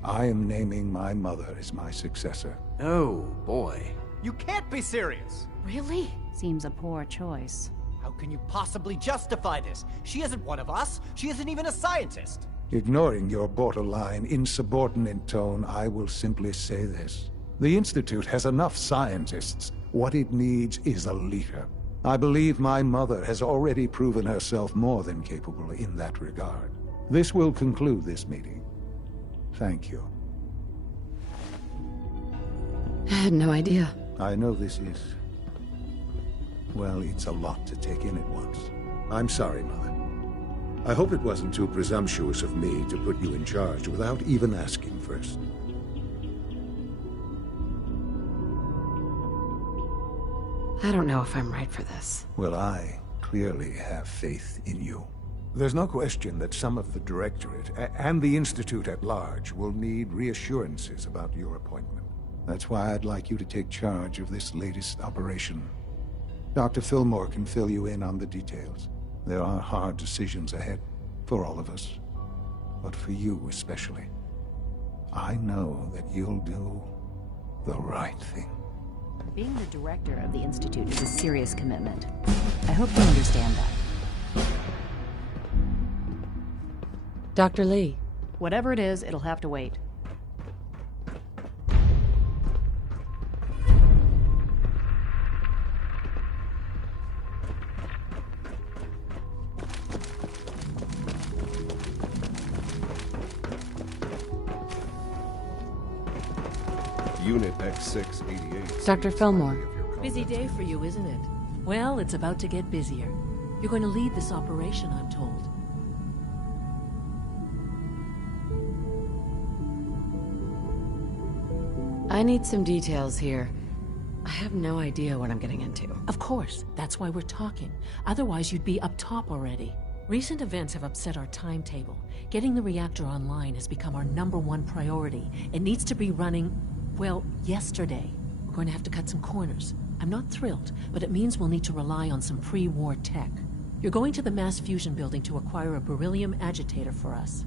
I am naming my mother as my successor. Oh, boy. You can't be serious! Really? Seems a poor choice. How can you possibly justify this? She isn't one of us. She isn't even a scientist. Ignoring your borderline, insubordinate tone, I will simply say this. The Institute has enough scientists. What it needs is a leader. I believe my mother has already proven herself more than capable in that regard. This will conclude this meeting. Thank you. I had no idea. I know this is... well, it's a lot to take in at once. I'm sorry, Mother. I hope it wasn't too presumptuous of me to put you in charge without even asking first. I don't know if I'm right for this. Well, I clearly have faith in you. There's no question that some of the Directorate and the Institute at large will need reassurances about your appointment. That's why I'd like you to take charge of this latest operation. Dr. Fillmore can fill you in on the details. There are hard decisions ahead, for all of us. But for you especially. I know that you'll do the right thing. Being the director of the Institute is a serious commitment. I hope you understand that. Dr. Lee. Whatever it is, it'll have to wait. Unit X688. Dr. Fillmore. Busy day for you, isn't it? Well, it's about to get busier. You're going to lead this operation, I'm told. I need some details here. I have no idea what I'm getting into. Of course, that's why we're talking. Otherwise, you'd be up top already. Recent events have upset our timetable. Getting the reactor online has become our #1 priority. It needs to be running, well, yesterday. We're going to have to cut some corners. I'm not thrilled, but it means we'll need to rely on some pre-war tech. You're going to the mass fusion building to acquire a beryllium agitator for us.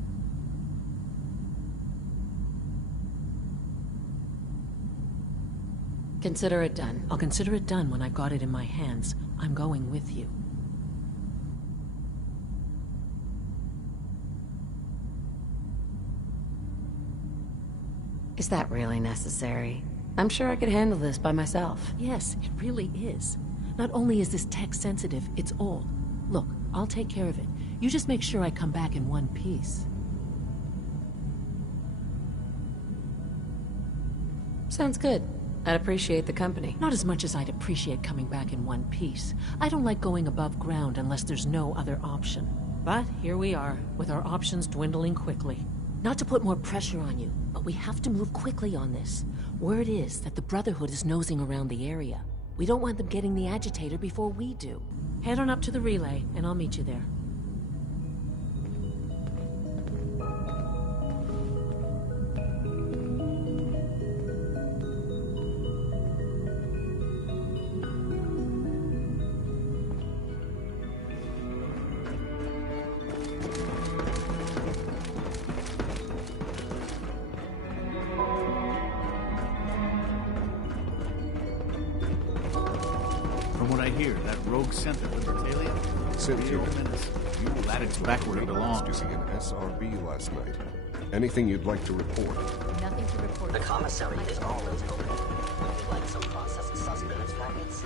Consider it done. I'll consider it done when I've got it in my hands. I'm going with you. Is that really necessary? I'm sure I could handle this by myself. Yes, it really is. Not only is this tech sensitive, it's old. Look, I'll take care of it. You just make sure I come back in one piece. Sounds good. I'd appreciate the company. Not as much as I'd appreciate coming back in one piece. I don't like going above ground unless there's no other option. But here we are, with our options dwindling quickly. Not to put more pressure on you, but we have to move quickly on this. Word is that the Brotherhood is nosing around the area. We don't want them getting the agitator before we do. Head on up to the relay, and I'll meet you there. From what I hear, that rogue sent the Libertalia. Cynthia, you latticed back where it belongs. Using an SRB last night. Anything you'd like to report? Nothing to report. The commissary is always open. Would you like some processed sustenance packets?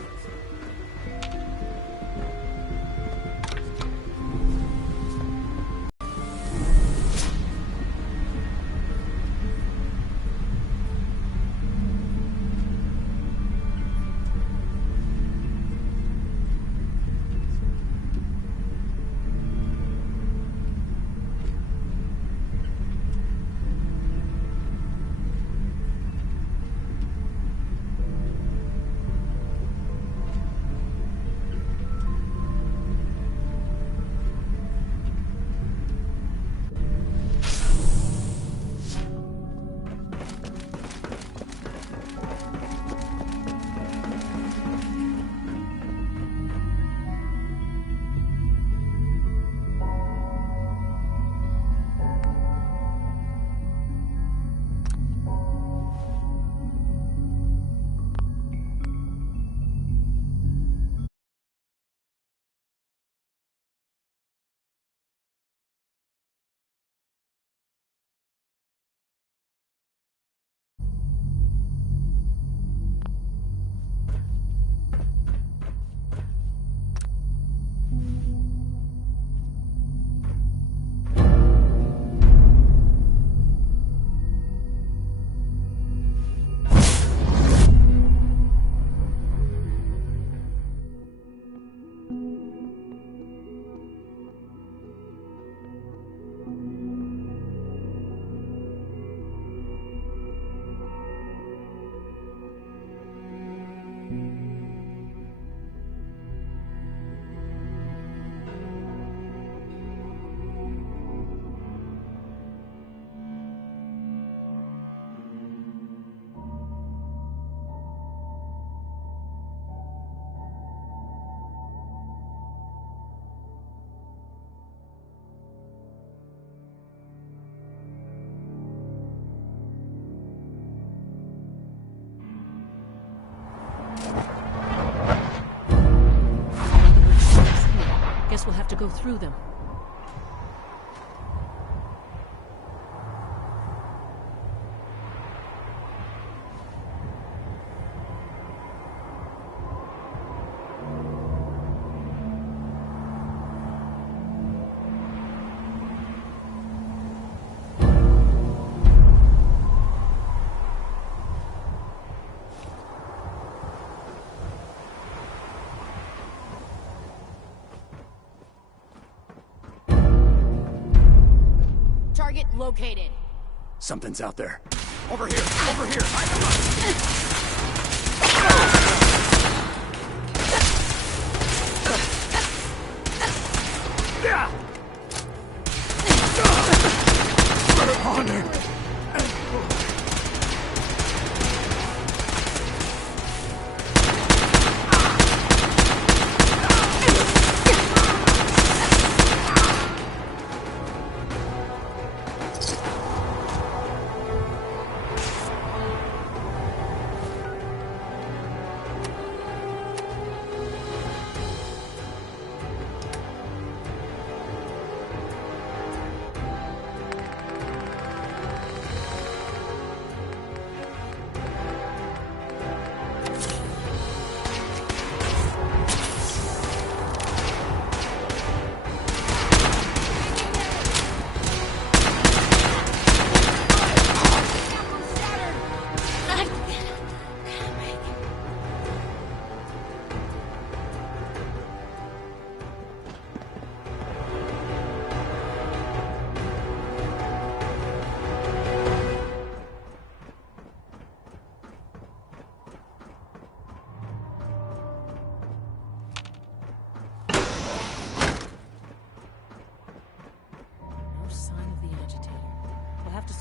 Guess we'll have to go through them. Target located. Something's out there. Over here! Over here! Hide them up! Honor!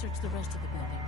Search the rest of the building.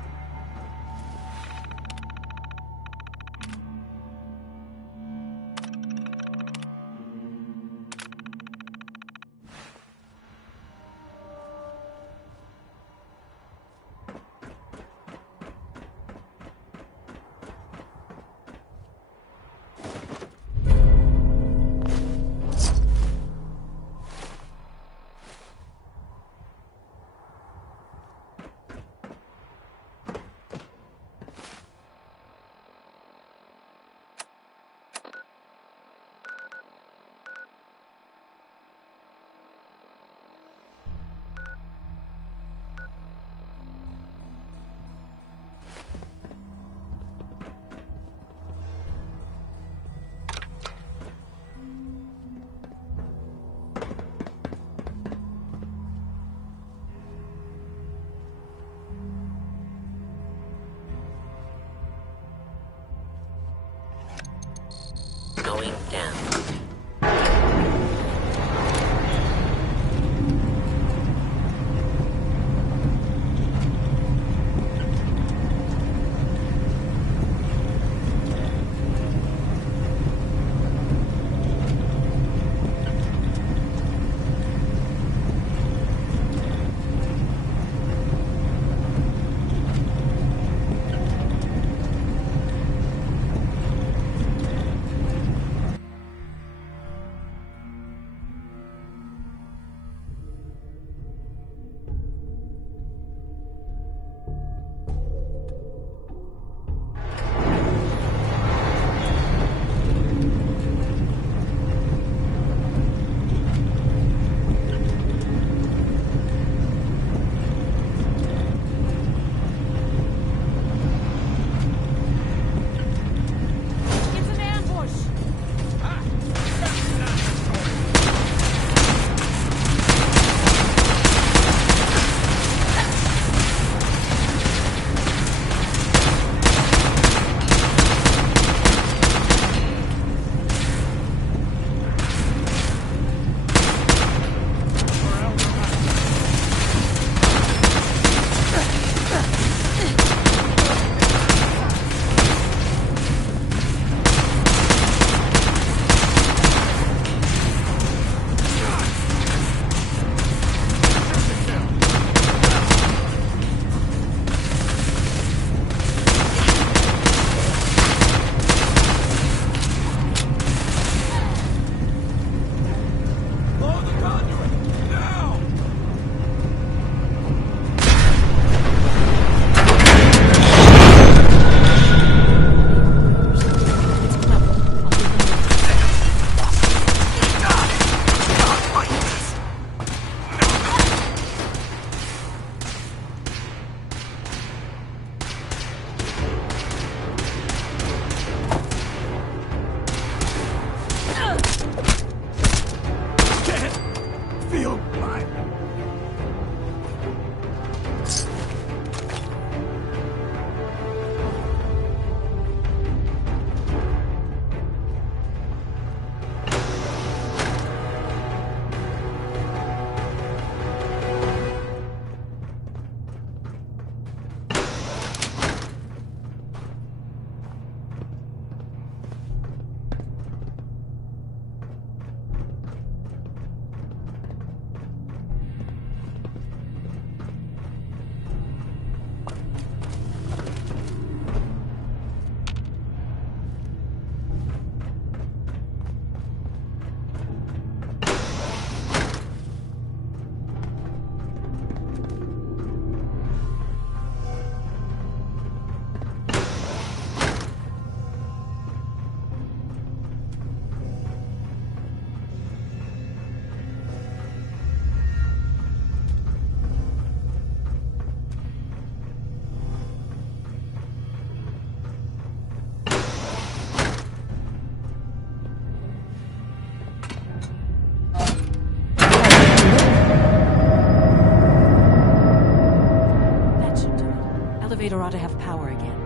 reactor ought to have power again.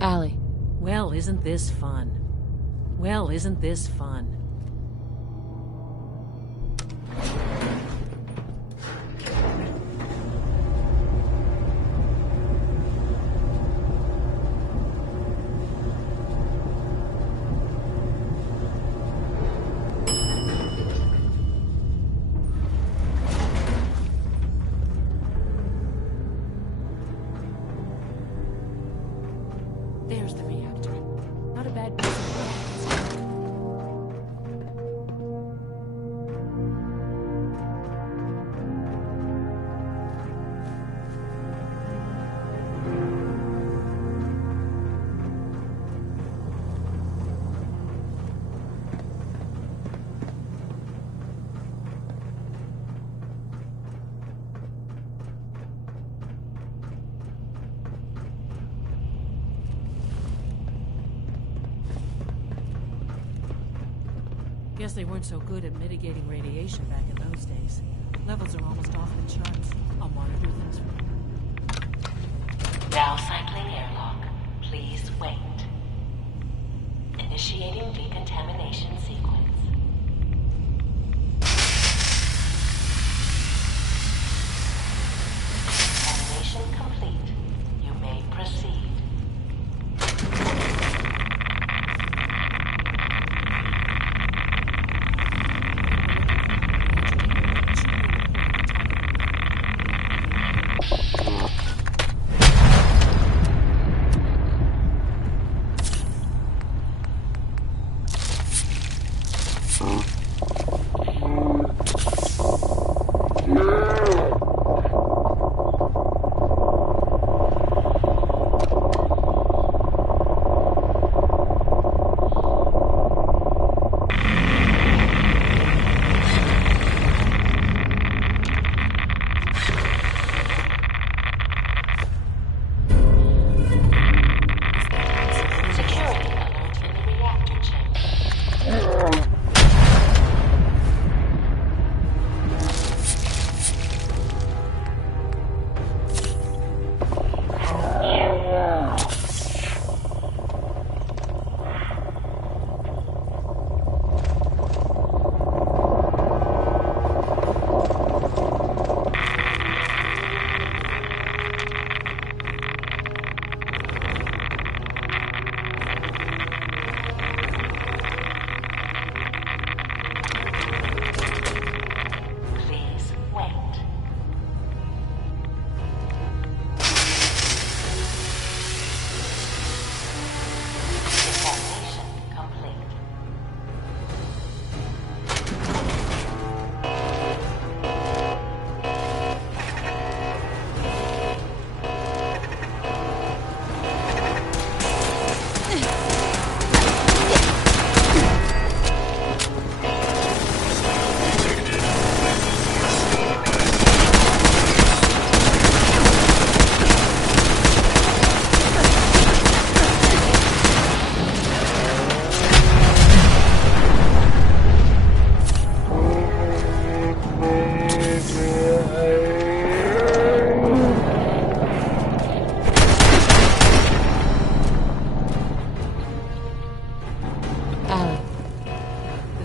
Allie. Well, isn't this fun? Well, isn't this fun? There's the reactor. Not a bad piece of work. Guess they weren't so good at mitigating radiation back in those days. Levels are almost off the charts. I'll monitor things for you. Now cycling airlock. Please wait. Initiating decontamination sequence. Decontamination complete. You may proceed.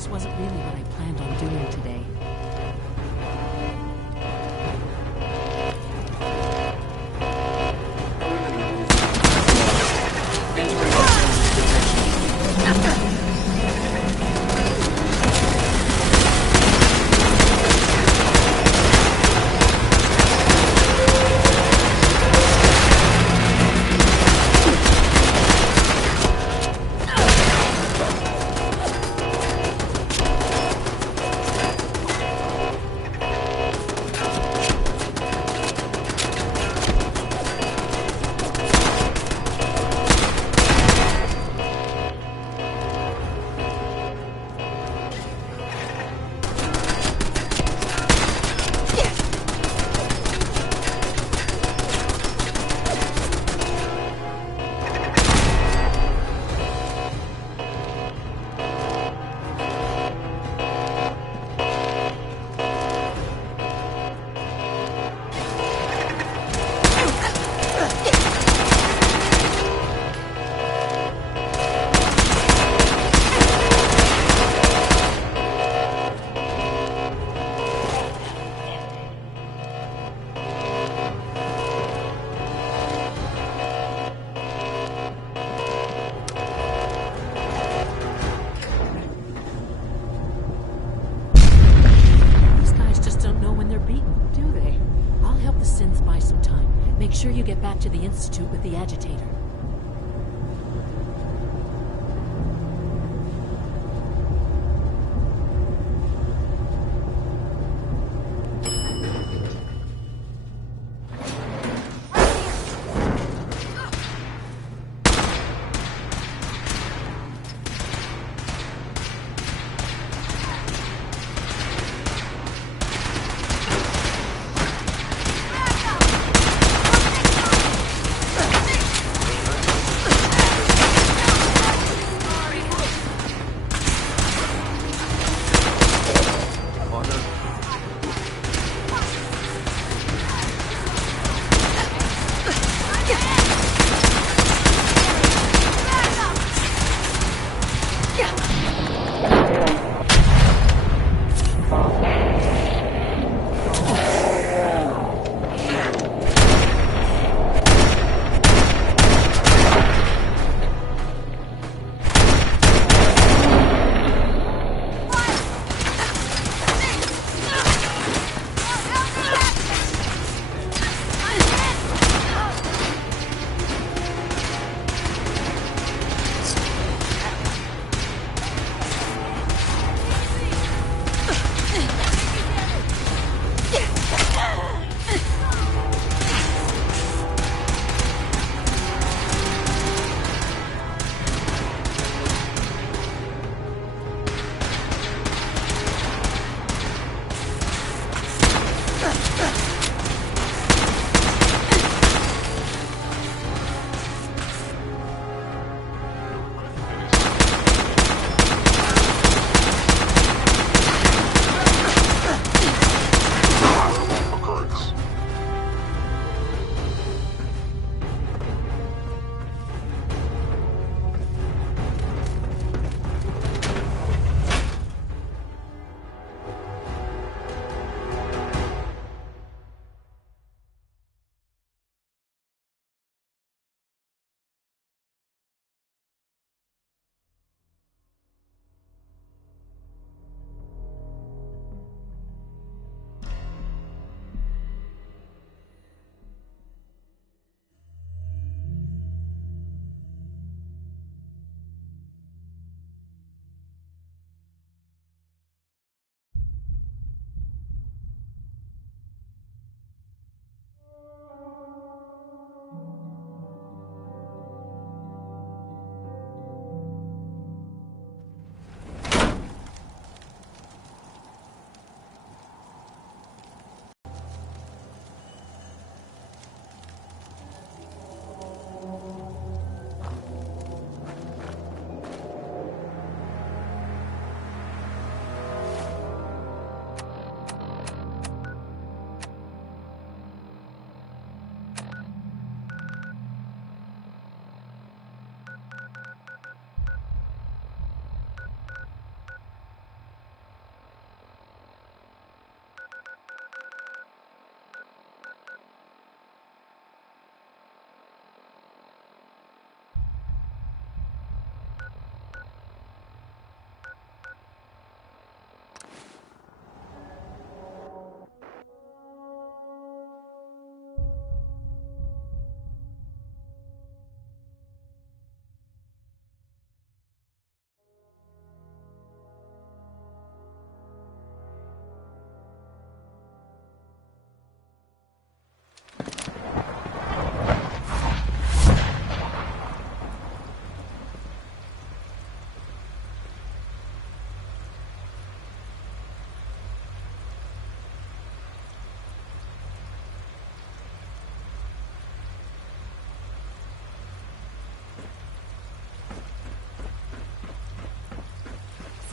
This wasn't really what I planned on doing today. Make sure you get back to the Institute with the agitator.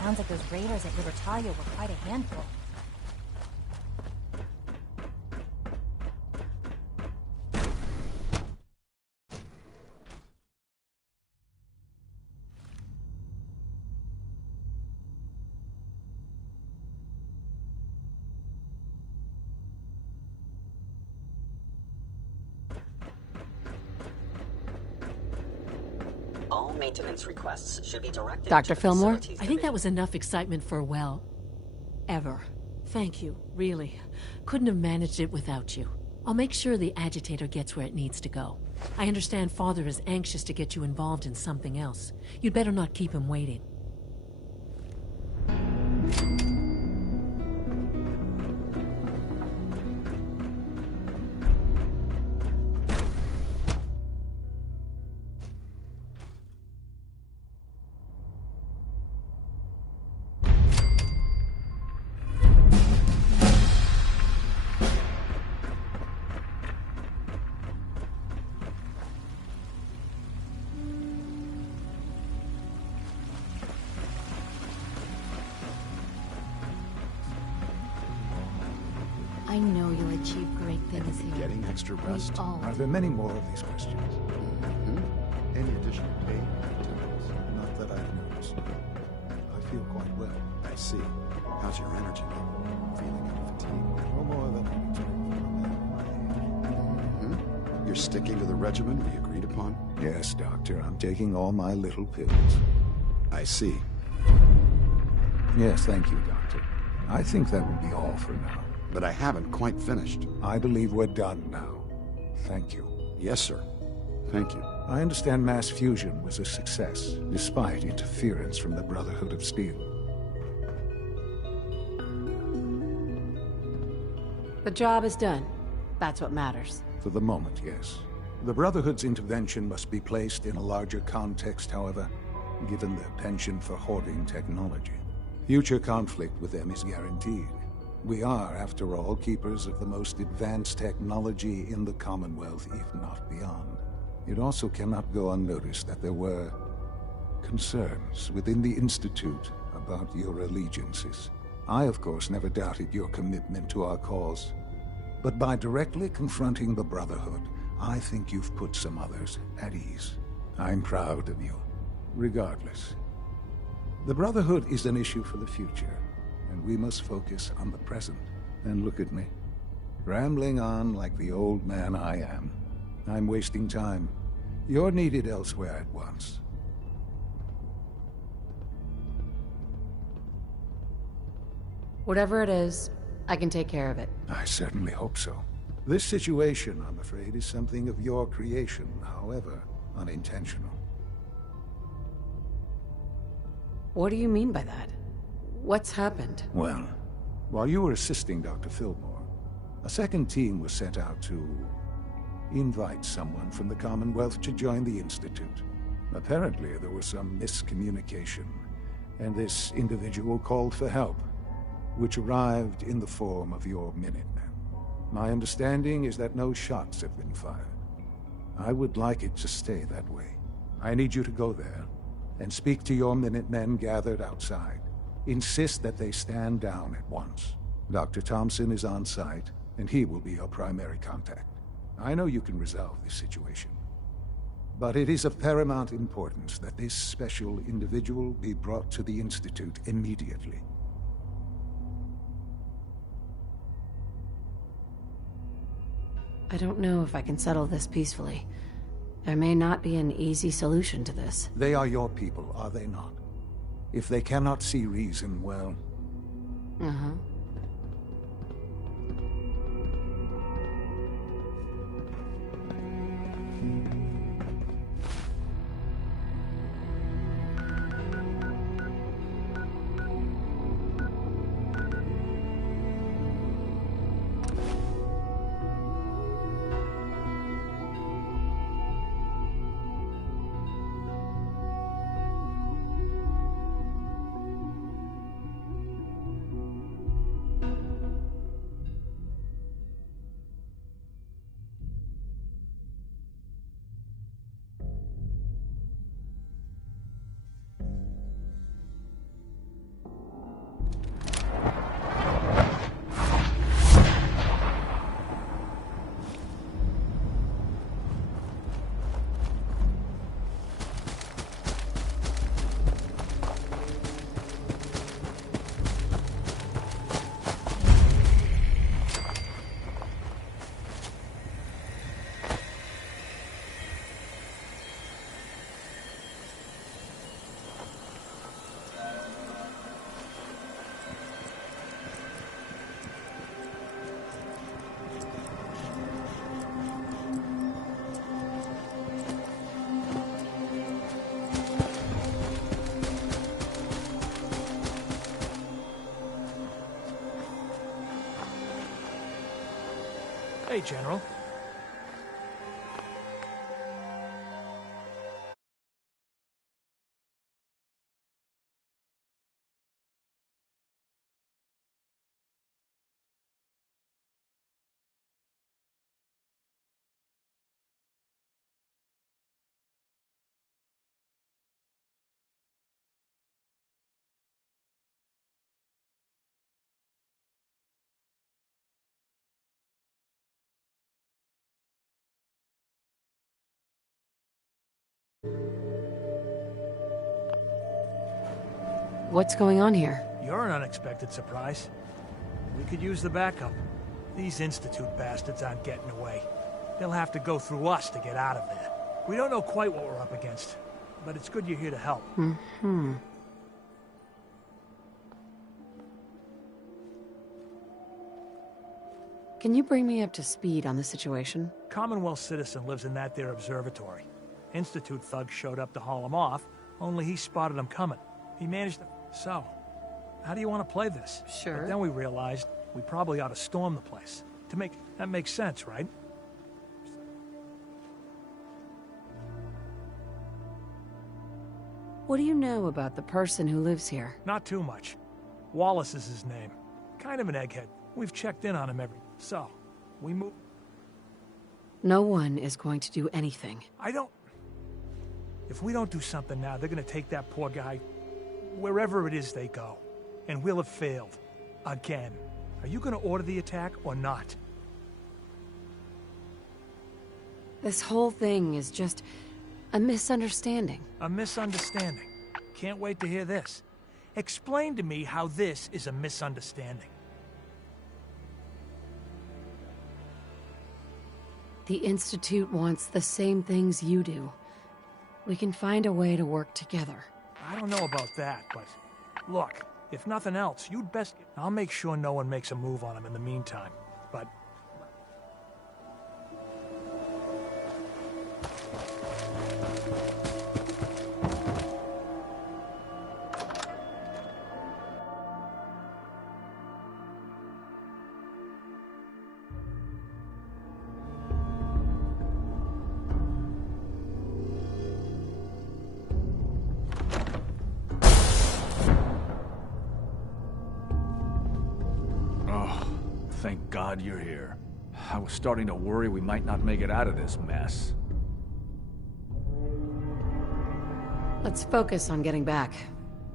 Sounds like those raiders at Libertalia were quite a handful. All maintenance requests should be directed Dr. to Fillmore? facilities I think that was enough excitement for, well, ever. Thank you, really. Couldn't have managed it without you. I'll make sure the agitator gets where it needs to go. I understand Father is anxious to get you involved in something else. You'd better not keep him waiting. I know you'll achieve great things here. Getting extra rest? all Are there many more of these questions? Any additional pay? Not that I've noticed. I feel quite well. I see. How's your energy level? Feeling any fatigue? No more than I expect from a man my age. You're sticking to the regimen we agreed upon? Yes, Doctor. I'm taking all my little pills. I see. Yes, thank you, Doctor. I think that will be all for now. But I haven't quite finished. I believe we're done now. Thank you. Yes, sir. Thank you. I understand mass fusion was a success, despite interference from the Brotherhood of Steel. The job is done. That's what matters. For the moment, yes. The Brotherhood's intervention must be placed in a larger context, however, given their penchant for hoarding technology. Future conflict with them is guaranteed. We are, after all, keepers of the most advanced technology in the Commonwealth, if not beyond. It also cannot go unnoticed that there were concerns within the Institute about your allegiances. I, of course, never doubted your commitment to our cause. But by directly confronting the Brotherhood, I think you've put some others at ease. I'm proud of you, regardless. The Brotherhood is an issue for the future, and we must focus on the present. And look at me, rambling on like the old man I am. I'm wasting time. You're needed elsewhere at once. Whatever it is, I can take care of it. I certainly hope so. This situation, I'm afraid, is something of your creation, however unintentional. What do you mean by that? What's happened? Well, while you were assisting Dr. Fillmore, a second team was sent out to invite someone from the Commonwealth to join the Institute. Apparently, there was some miscommunication, and this individual called for help, which arrived in the form of your Minutemen. My understanding is that no shots have been fired. I would like it to stay that way. I need you to go there and speak to your Minutemen gathered outside. Insist that they stand down at once. Dr. Thompson is on site, and he will be your primary contact. I know you can resolve this situation, but it is of paramount importance that this special individual be brought to the Institute immediately. I don't know if I can settle this peacefully. There may not be an easy solution to this. They are your people, are they not? If they cannot see reason, well... Uh-huh. Hey, General. What's going on here? You're an unexpected surprise. We could use the backup. These Institute bastards aren't getting away. They'll have to go through us to get out of there. We don't know quite what we're up against, but it's good you're here to help. Mm-hmm. Can you bring me up to speed on the situation? Commonwealth citizen lives in that there observatory. Institute thugs showed up to haul him off, only he spotted them coming. He managed to... So, how do you want to play this? Sure. But then we realized we probably ought to storm the place. That makes sense, right? What do you know about the person who lives here? Not too much. Wallace is his name. Kind of an egghead. We've checked in on him So, we move... No one is going to do anything. If we don't do something now, they're gonna take that poor guy wherever it is they go. And we'll have failed. Again. Are you gonna order the attack or not? This whole thing is just a misunderstanding. A misunderstanding? Can't wait to hear this. Explain to me how this is a misunderstanding. The Institute wants the same things you do. We can find a way to work together. I don't know about that, but... Look, if nothing else, you'd best... I'll make sure no one makes a move on him in the meantime, but... Thank God you're here. I was starting to worry we might not make it out of this mess. Let's focus on getting back.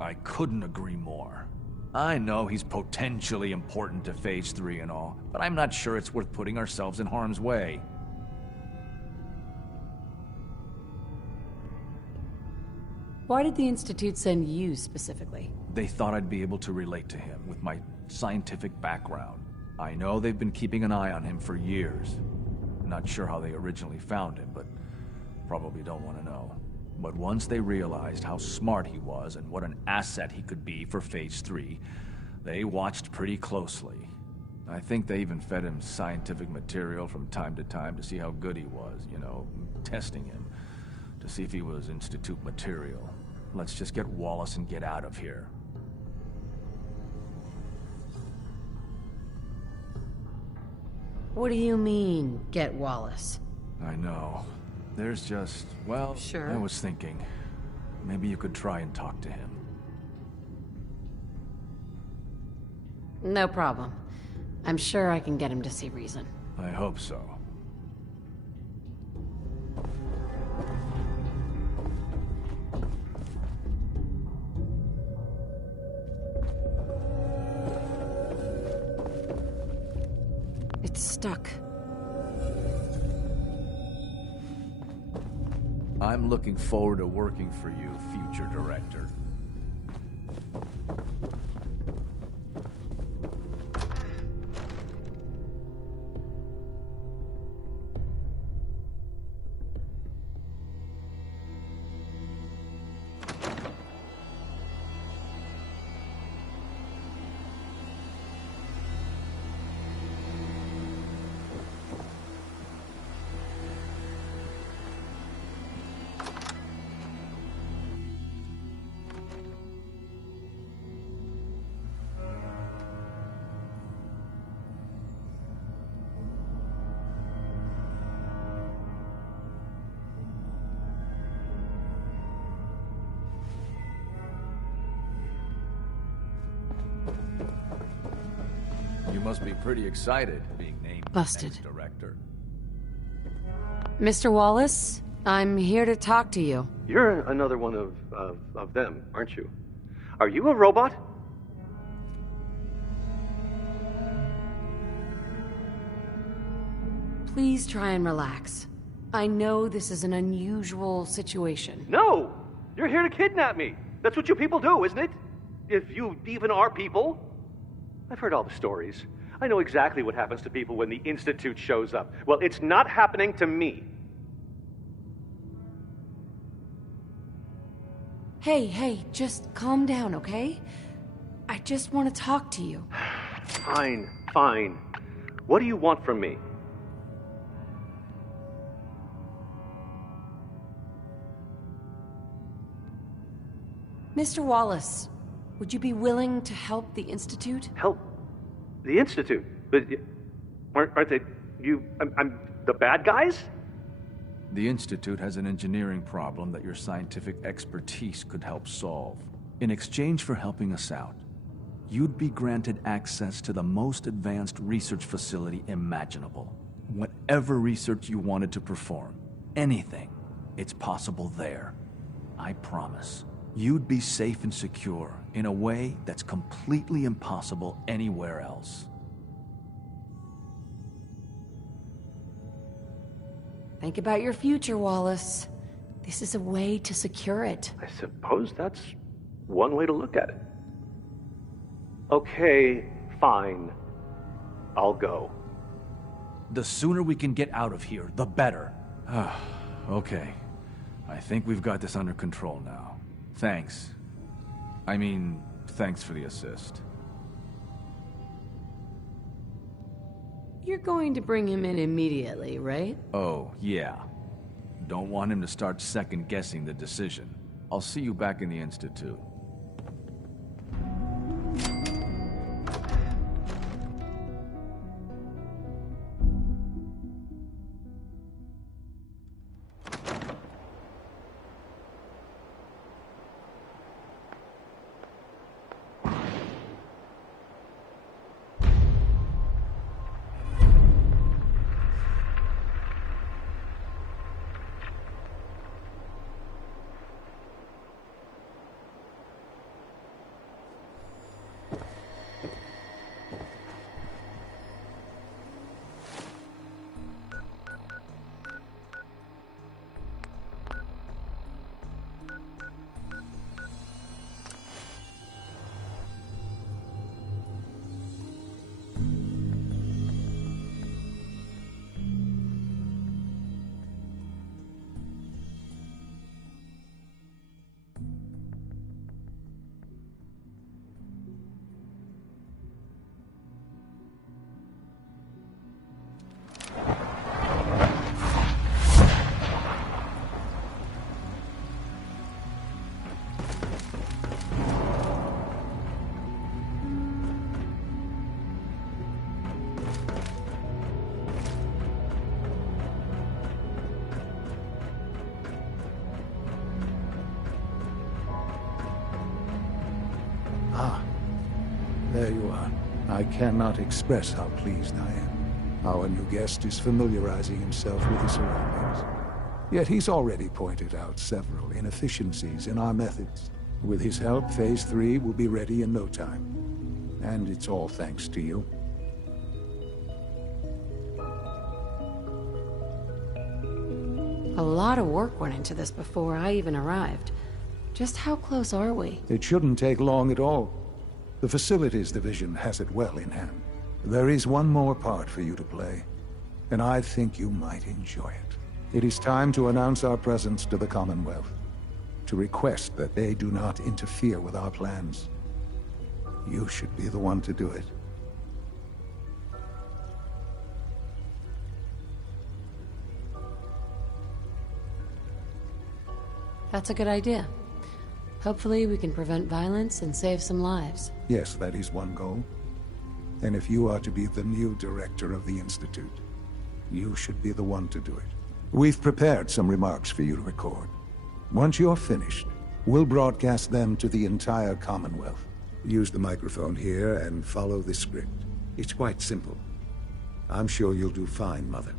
I couldn't agree more. I know he's potentially important to Phase 3 and all, but I'm not sure it's worth putting ourselves in harm's way. Why did the Institute send you specifically? They thought I'd be able to relate to him with my scientific background. I know they've been keeping an eye on him for years. Not sure how they originally found him, but probably don't want to know. But once they realized how smart he was and what an asset he could be for Phase 3, they watched pretty closely. I think they even fed him scientific material from time to time to see how good he was, you know, testing him, to see if he was Institute material. Let's just get Wallace and get out of here. What do you mean, get Wallace? I know. There's just, well, sure. I was thinking, maybe you could try and talk to him. No problem. I'm sure I can get him to see reason. I hope so. It's stuck. I'm looking forward to working for you, future director. You must be pretty excited being named Busted. next director. Mr. Wallace, I'm here to talk to you. You're another one of them, aren't you? Are you a robot? Please try and relax. I know this is an unusual situation. No! You're here to kidnap me. That's what you people do, isn't it? If you even are people. I've heard all the stories. I know exactly what happens to people when the Institute shows up. Well, it's not happening to me. Hey, just calm down, okay? I just want to talk to you. Fine. What do you want from me? Mr. Wallace, would you be willing to help the Institute? Help? The Institute? But aren't they... I'm the bad guys? The Institute has an engineering problem that your scientific expertise could help solve. In exchange for helping us out, you'd be granted access to the most advanced research facility imaginable. Whatever research you wanted to perform, anything, it's possible there. I promise. You'd be safe and secure in a way that's completely impossible anywhere else. Think about your future, Wallace. This is a way to secure it. I suppose that's one way to look at it. Okay, fine. I'll go. The sooner we can get out of here, the better. Okay. I think we've got this under control now. Thanks. I mean, thanks for the assist. You're going to bring him in immediately, right? Oh, yeah. Don't want him to start second-guessing the decision. I'll see you back in the Institute. There you are. I cannot express how pleased I am. Our new guest is familiarizing himself with the surroundings. Yet he's already pointed out several inefficiencies in our methods. With his help, Phase 3 will be ready in no time. And it's all thanks to you. A lot of work went into this before I even arrived. Just how close are we? It shouldn't take long at all. The Facilities Division has it well in hand. There is one more part for you to play, and I think you might enjoy it. It is time to announce our presence to the Commonwealth, to request that they do not interfere with our plans. You should be the one to do it. That's a good idea. Hopefully we can prevent violence and save some lives. Yes, that is one goal. And if you are to be the new director of the Institute, you should be the one to do it. We've prepared some remarks for you to record. Once you're finished, we'll broadcast them to the entire Commonwealth. Use the microphone here and follow the script. It's quite simple. I'm sure you'll do fine, Mother.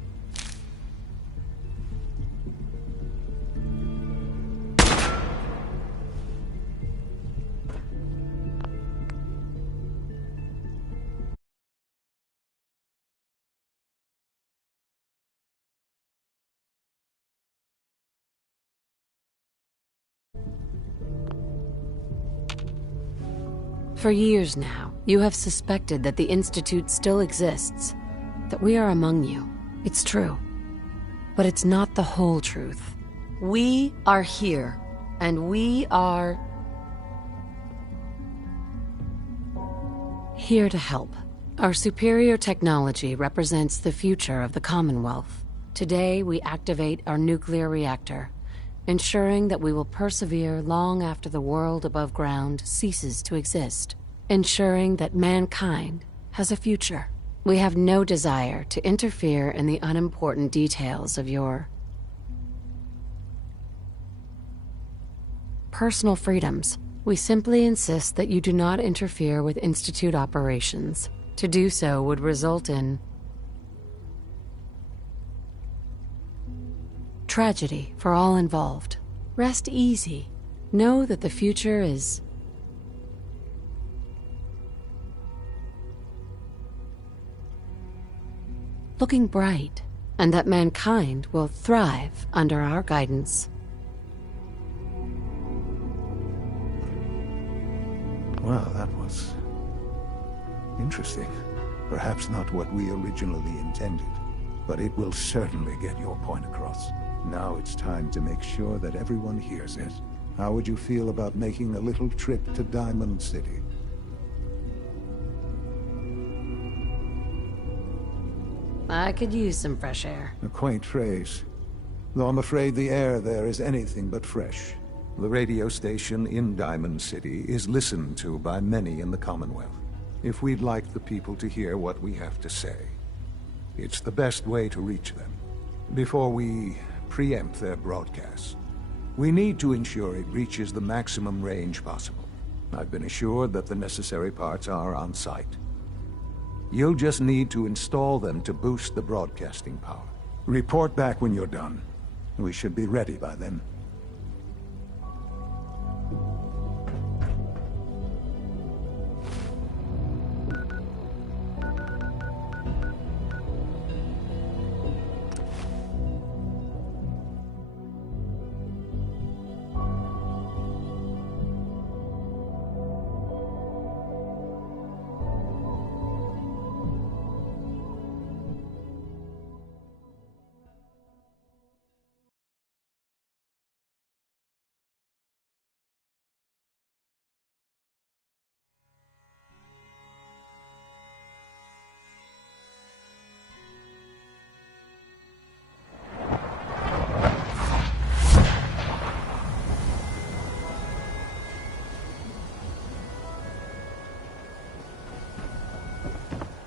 For years now, you have suspected that the Institute still exists, that we are among you. It's true. But it's not the whole truth. We are here, and we are here to help. Our superior technology represents the future of the Commonwealth. Today, we activate our nuclear reactor, ensuring that we will persevere long after the world above ground ceases to exist, ensuring that mankind has a future. We have no desire to interfere in the unimportant details of your personal freedoms. We simply insist that you do not interfere with Institute operations. To do so would result in tragedy for all involved. Rest easy. Know that the future is looking bright, and that mankind will thrive under our guidance. Well, that was interesting. Perhaps not what we originally intended, but it will certainly get your point across. Now it's time to make sure that everyone hears it. How would you feel about making a little trip to Diamond City? I could use some fresh air. A quaint phrase, though I'm afraid the air there is anything but fresh. The radio station in Diamond City is listened to by many in the Commonwealth. If we'd like the people to hear what we have to say, it's the best way to reach them. Before we preempt their broadcast, we need to ensure it reaches the maximum range possible. I've been assured that the necessary parts are on site. You'll just need to install them to boost the broadcasting power. Report back when you're done. We should be ready by then.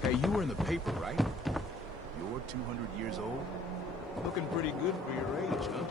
Hey, you were in the paper, right? You're 200 years old? Looking pretty good for your age, huh?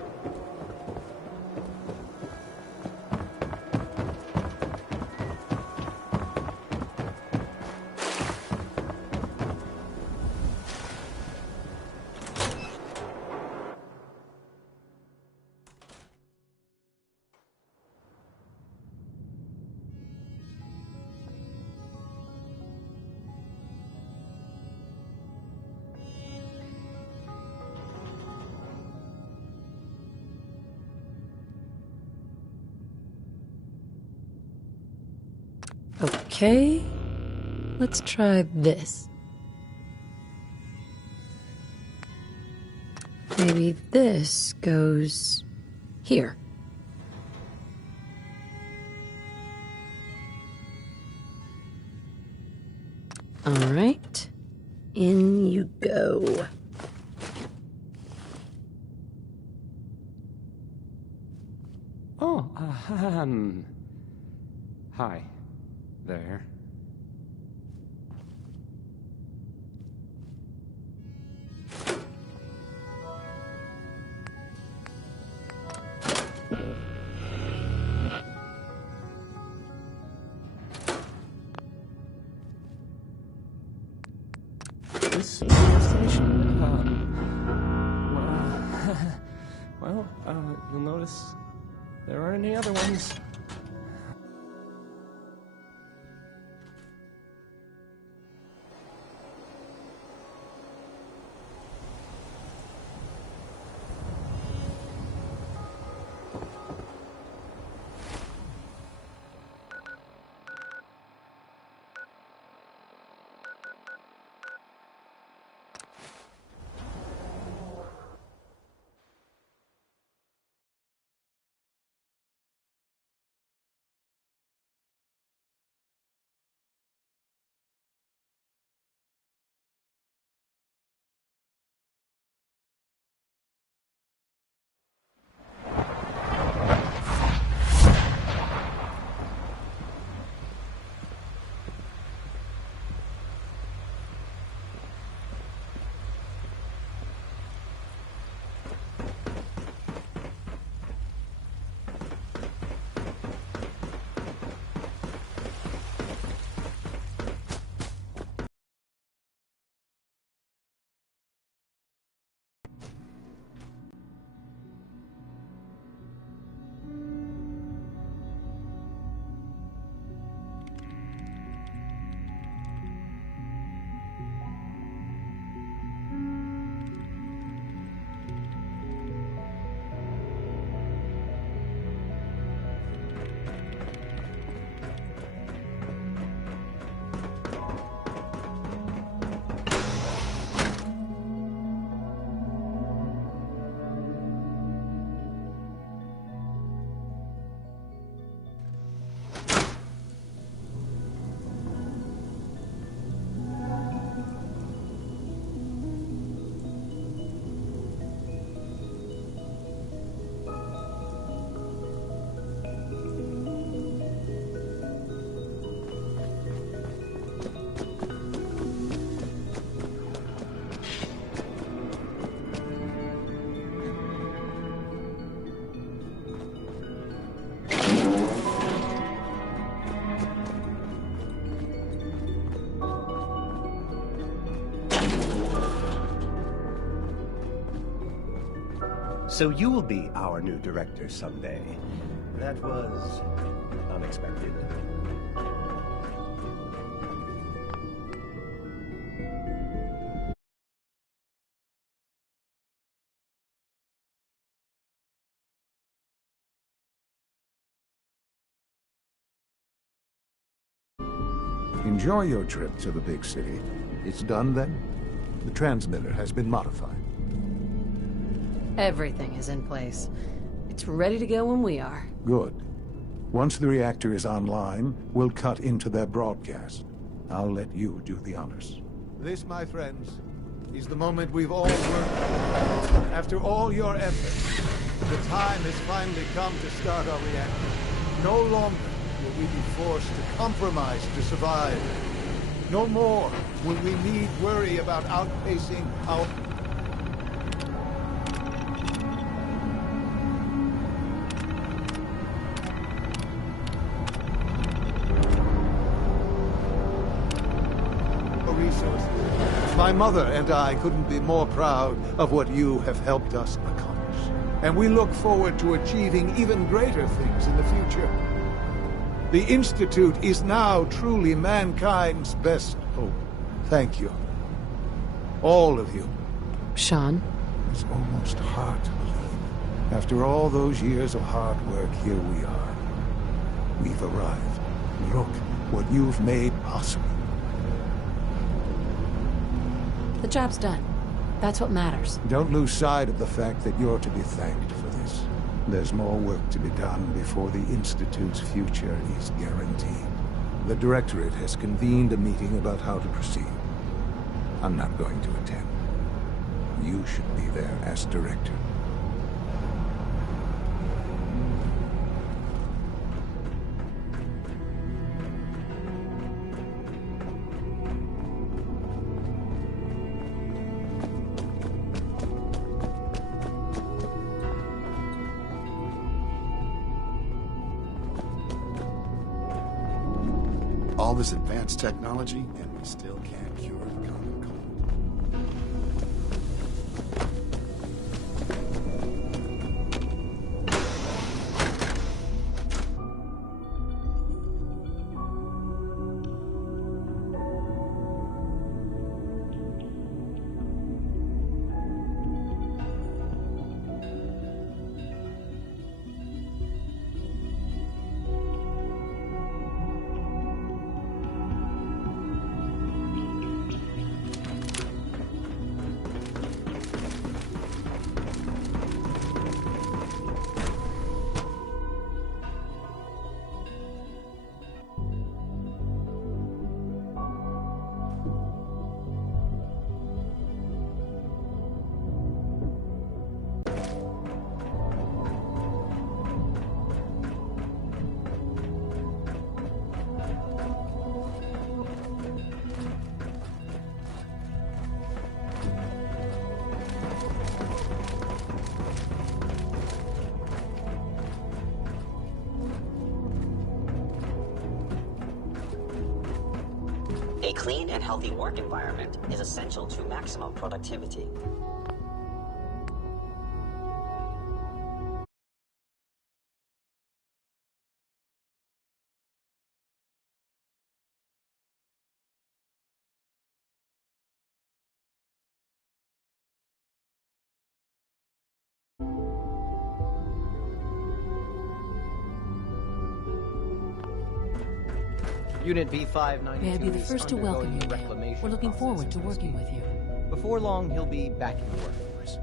Okay, let's try this. Maybe this goes here. All right, in you go. Oh, hi there. this destination? Well, you'll notice there aren't any other ones. So you'll be our new director someday. That was unexpected. Enjoy your trip to the big city. It's done then? The transmitter has been modified. Everything is in place. It's ready to go when we are. Good. Once the reactor is online, we'll cut into their broadcast. I'll let you do the honors. This, my friends, is the moment we've all worked for. After all your efforts, the time has finally come to start our reactor. No longer will we be forced to compromise to survive. No more will we need worry about outpacing our... resources. My mother and I couldn't be more proud of what you have helped us accomplish. And we look forward to achieving even greater things in the future. The Institute is now truly mankind's best hope. Thank you. All of you. Sean? It's almost hard to believe. After all those years of hard work, here we are. We've arrived. Look what you've made possible. The job's done. That's what matters. Don't lose sight of the fact that you're to be thanked for this. There's more work to be done before the Institute's future is guaranteed. The Directorate has convened a meeting about how to proceed. I'm not going to attend. You should be there as Director. All this advanced technology, and we still can't cure the common cold. A clean and healthy work environment is essential to maximum productivity. Unit B592 May I be the first to welcome you, ma'am? reclamation We're looking forward process to as we working speak. with you. Before long, he'll be back in the workforce.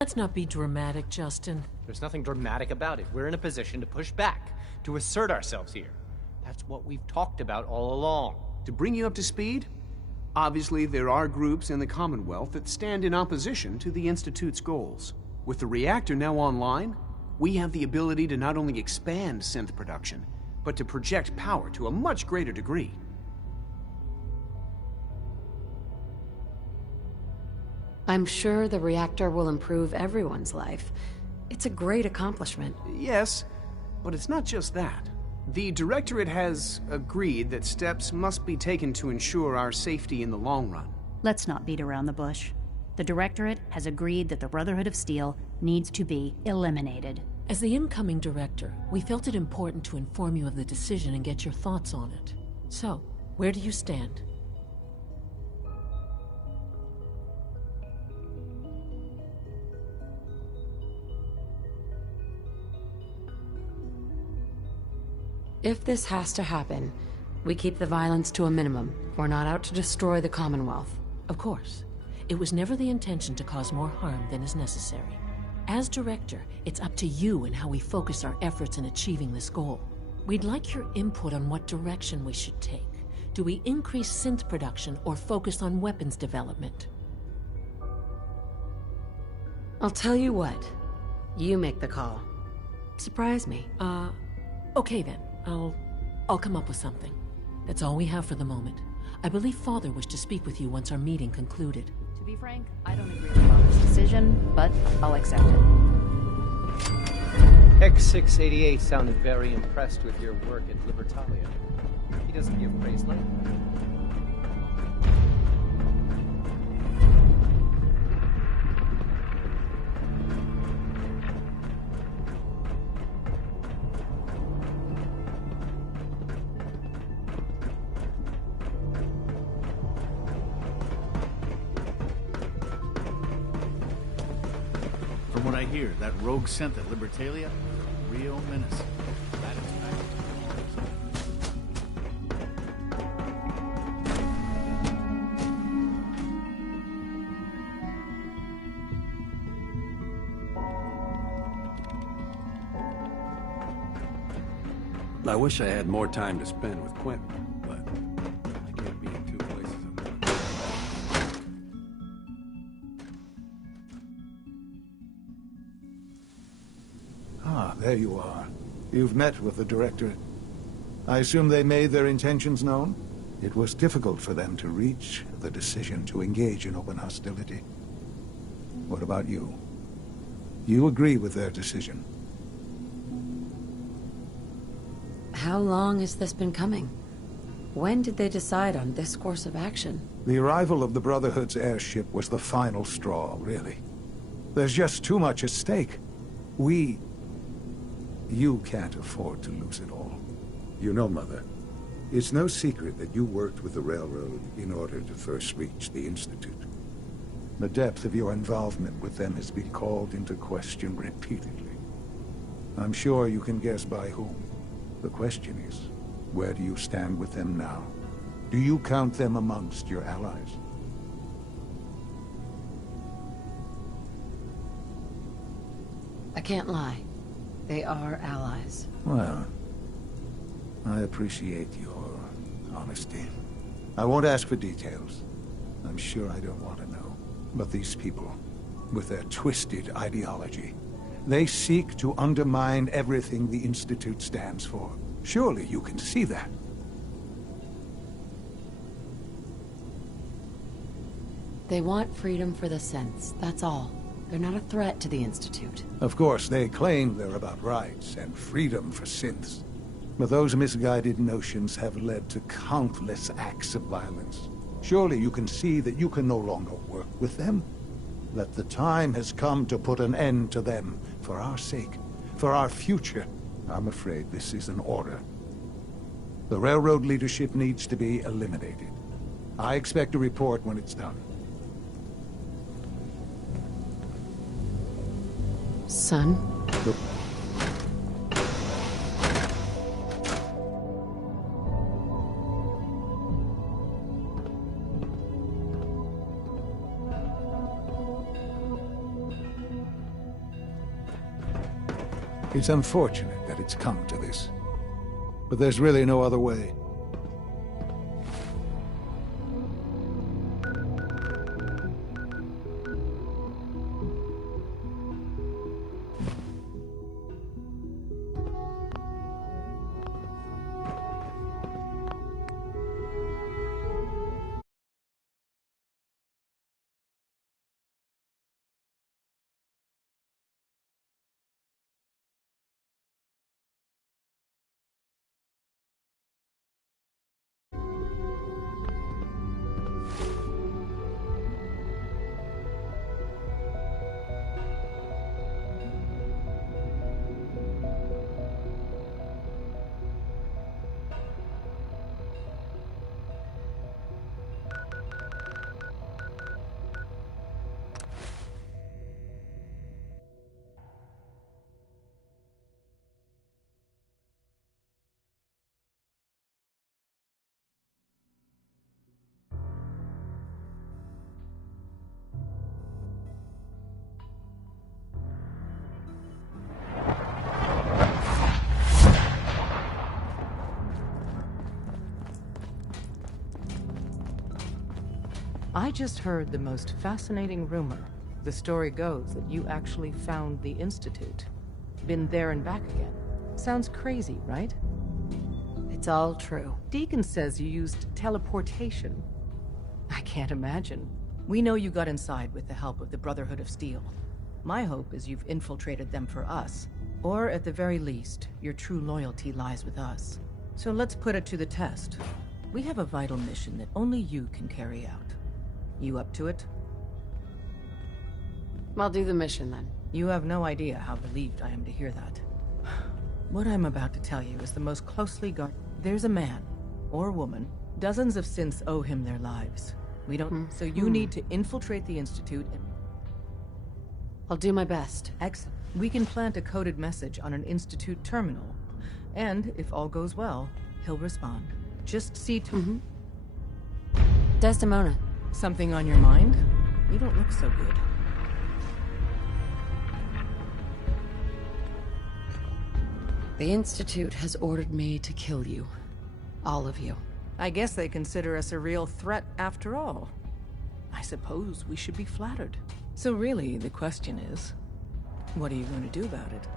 Let's not be dramatic, Justin. There's nothing dramatic about it. We're in a position to push back, to assert ourselves here. That's what we've talked about all along. To bring you up to speed, obviously there are groups in the Commonwealth that stand in opposition to the Institute's goals. With the reactor now online, we have the ability to not only expand synth production, but to project power to a much greater degree. I'm sure the reactor will improve everyone's life. It's a great accomplishment. Yes, but it's not just that. The Directorate has agreed that steps must be taken to ensure our safety in the long run. Let's not beat around the bush. The Directorate has agreed that the Brotherhood of Steel needs to be eliminated. As the incoming director, we felt it important to inform you of the decision and get your thoughts on it. So, where do you stand? If this has to happen, we keep the violence to a minimum. We're not out to destroy the Commonwealth. Of course. It was never the intention to cause more harm than is necessary. As director, it's up to you and how we focus our efforts in achieving this goal. We'd like your input on what direction we should take. Do we increase synth production or focus on weapons development? I'll tell you what. You make the call. Surprise me. Okay then. I'll come up with something. That's all we have for the moment. I believe Father wished to speak with you once our meeting concluded. To be frank, I don't agree with Father's decision, but I'll accept it. X688 sounded very impressed with your work at Libertalia. He doesn't give praise lightly. From what I hear, that rogue synth at Libertalia is a real menace. That is I wish I had more time to spend with Quentin, but I can't be in two places at once. Ah, there you are. You've met with the Directorate. I assume they made their intentions known? It was difficult for them to reach the decision to engage in open hostility. What about you? You agree with their decision? How long has this been coming? When did they decide on this course of action? The arrival of the Brotherhood's airship was the final straw, really. There's just too much at stake. You can't afford to lose it all. You know, Mother, it's no secret that you worked with the Railroad in order to first reach the Institute. The depth of your involvement with them has been called into question repeatedly. I'm sure you can guess by whom. The question is, where do you stand with them now? Do you count them amongst your allies? I can't lie. They are allies. Well, I appreciate your honesty. I won't ask for details. I'm sure I don't want to know. But these people, with their twisted ideology, they seek to undermine everything the Institute stands for. Surely you can see that. They want freedom for the synths, that's all. They're not a threat to the Institute. Of course, they claim they're about rights and freedom for synths. But those misguided notions have led to countless acts of violence. Surely you can see that you can no longer work with them. That the time has come to put an end to them, for our sake, for our future. I'm afraid this is an order. The railroad leadership needs to be eliminated. I expect a report when it's done. Son? Look. It's unfortunate that it's come to this. But there's really no other way. I just heard the most fascinating rumor. The story goes that you actually found the Institute. Been there and back again. Sounds crazy, right? It's all true. Deacon says you used teleportation. I can't imagine. We know you got inside with the help of the Brotherhood of Steel. My hope is you've infiltrated them for us. Or at the very least, your true loyalty lies with us. So let's put it to the test. We have a vital mission that only you can carry out. You up to it? I'll do the mission then. You have no idea how relieved I am to hear that. What I'm about to tell you is the most closely guarded. There's a man, or woman, dozens of synths owe him their lives. We don't. So you need to infiltrate the Institute and. I'll do my best. Excellent. We can plant a coded message on an Institute terminal. And, if all goes well, he'll respond. Just see to. Desdemona. Something on your mind? You don't look so good. The Institute has ordered me to kill you. All of you. I guess they consider us a real threat after all. I suppose we should be flattered. So really, the question is, what are you going to do about it?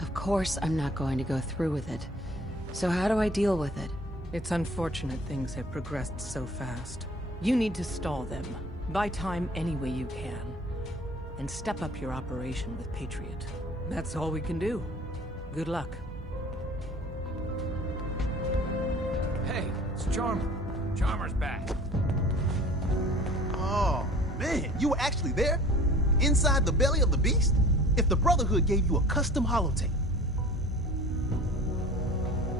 Of course I'm not going to go through with it. So how do I deal with it? It's unfortunate things have progressed so fast. You need to stall them. Buy time any way you can. And step up your operation with Patriot. That's all we can do. Good luck. Hey, it's Charmer. Charmer's back. Oh, man, you were actually there? Inside the belly of the beast? If the Brotherhood gave you a custom holotape.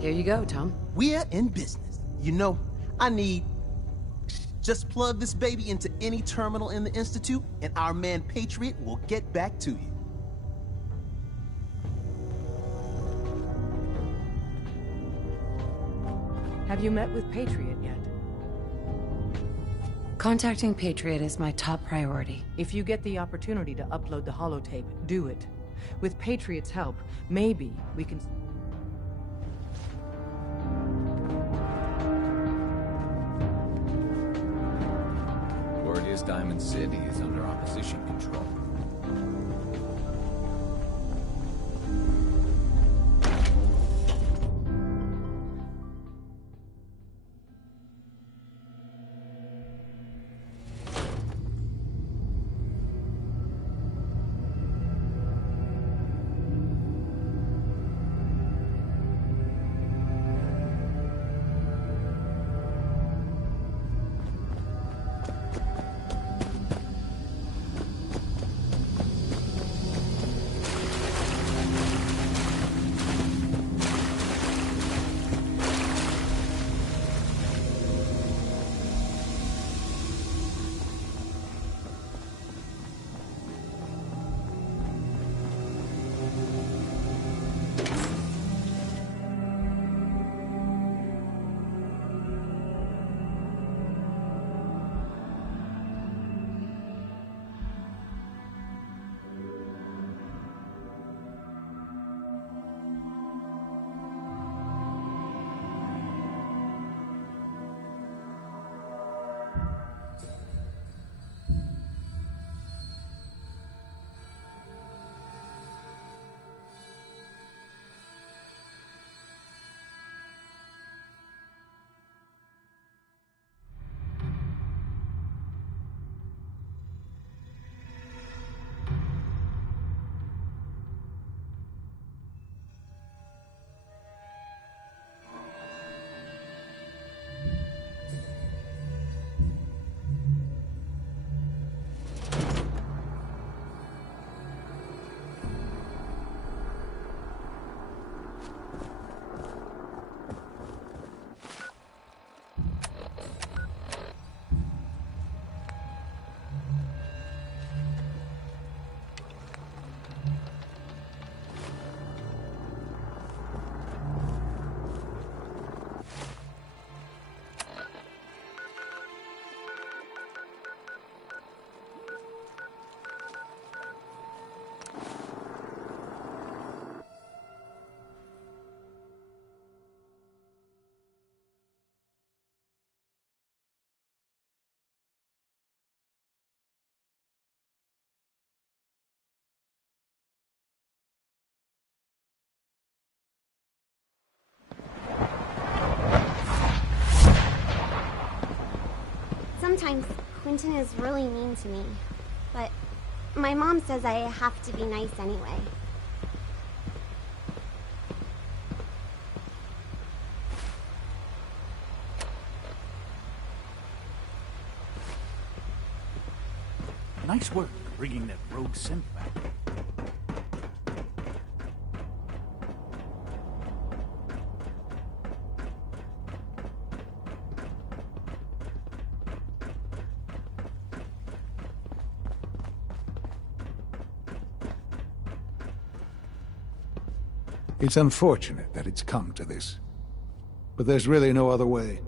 Here you go, Tom. We're in business. You know, I need... Just plug this baby into any terminal in the Institute, and our man Patriot will get back to you. Have you met with Patriot yet? Contacting Patriot is my top priority. If you get the opportunity to upload the holotape, do it. With Patriot's help, maybe we can... Word is Diamond City is under opposition control. Sometimes Quentin is really mean to me, but my mom says I have to be nice anyway. Nice work bringing that rogue synth back. It's unfortunate that it's come to this, but there's really no other way.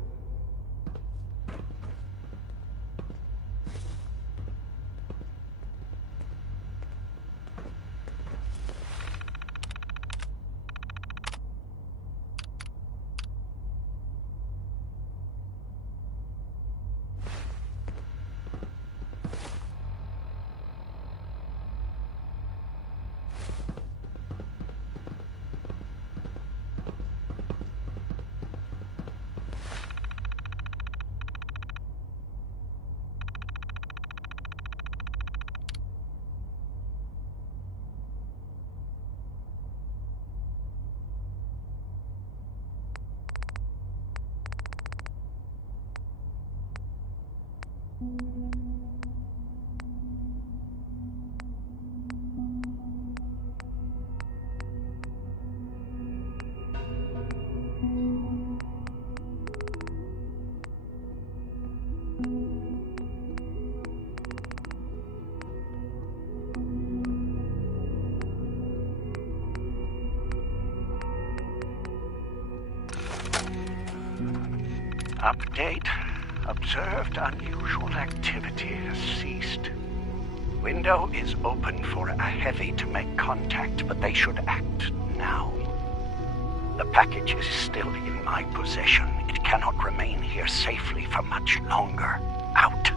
Update. Observed unusual activity has ceased. Window is open for a heavy to make contact, but they should act now. The package is still in my possession. It cannot remain here safely for much longer. Out.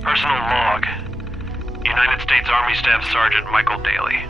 Personal log. United States Army Staff Sergeant Michael Daly.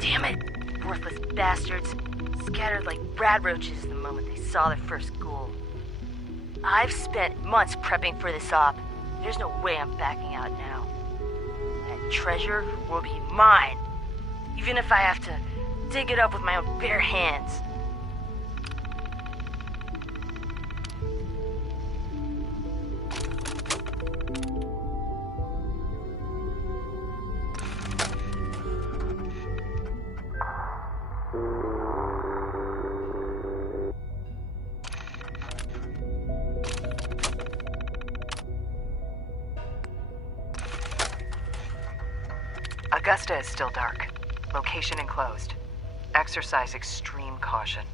Damn it! Worthless bastards. Scattered like rad roaches the moment they saw their first ghoul. I've spent months prepping for this op. There's no way I'm backing out now. That treasure will be mine, even if I have to dig it up with my own bare hands. Augusta is still dark. Location enclosed. Exercise extreme caution.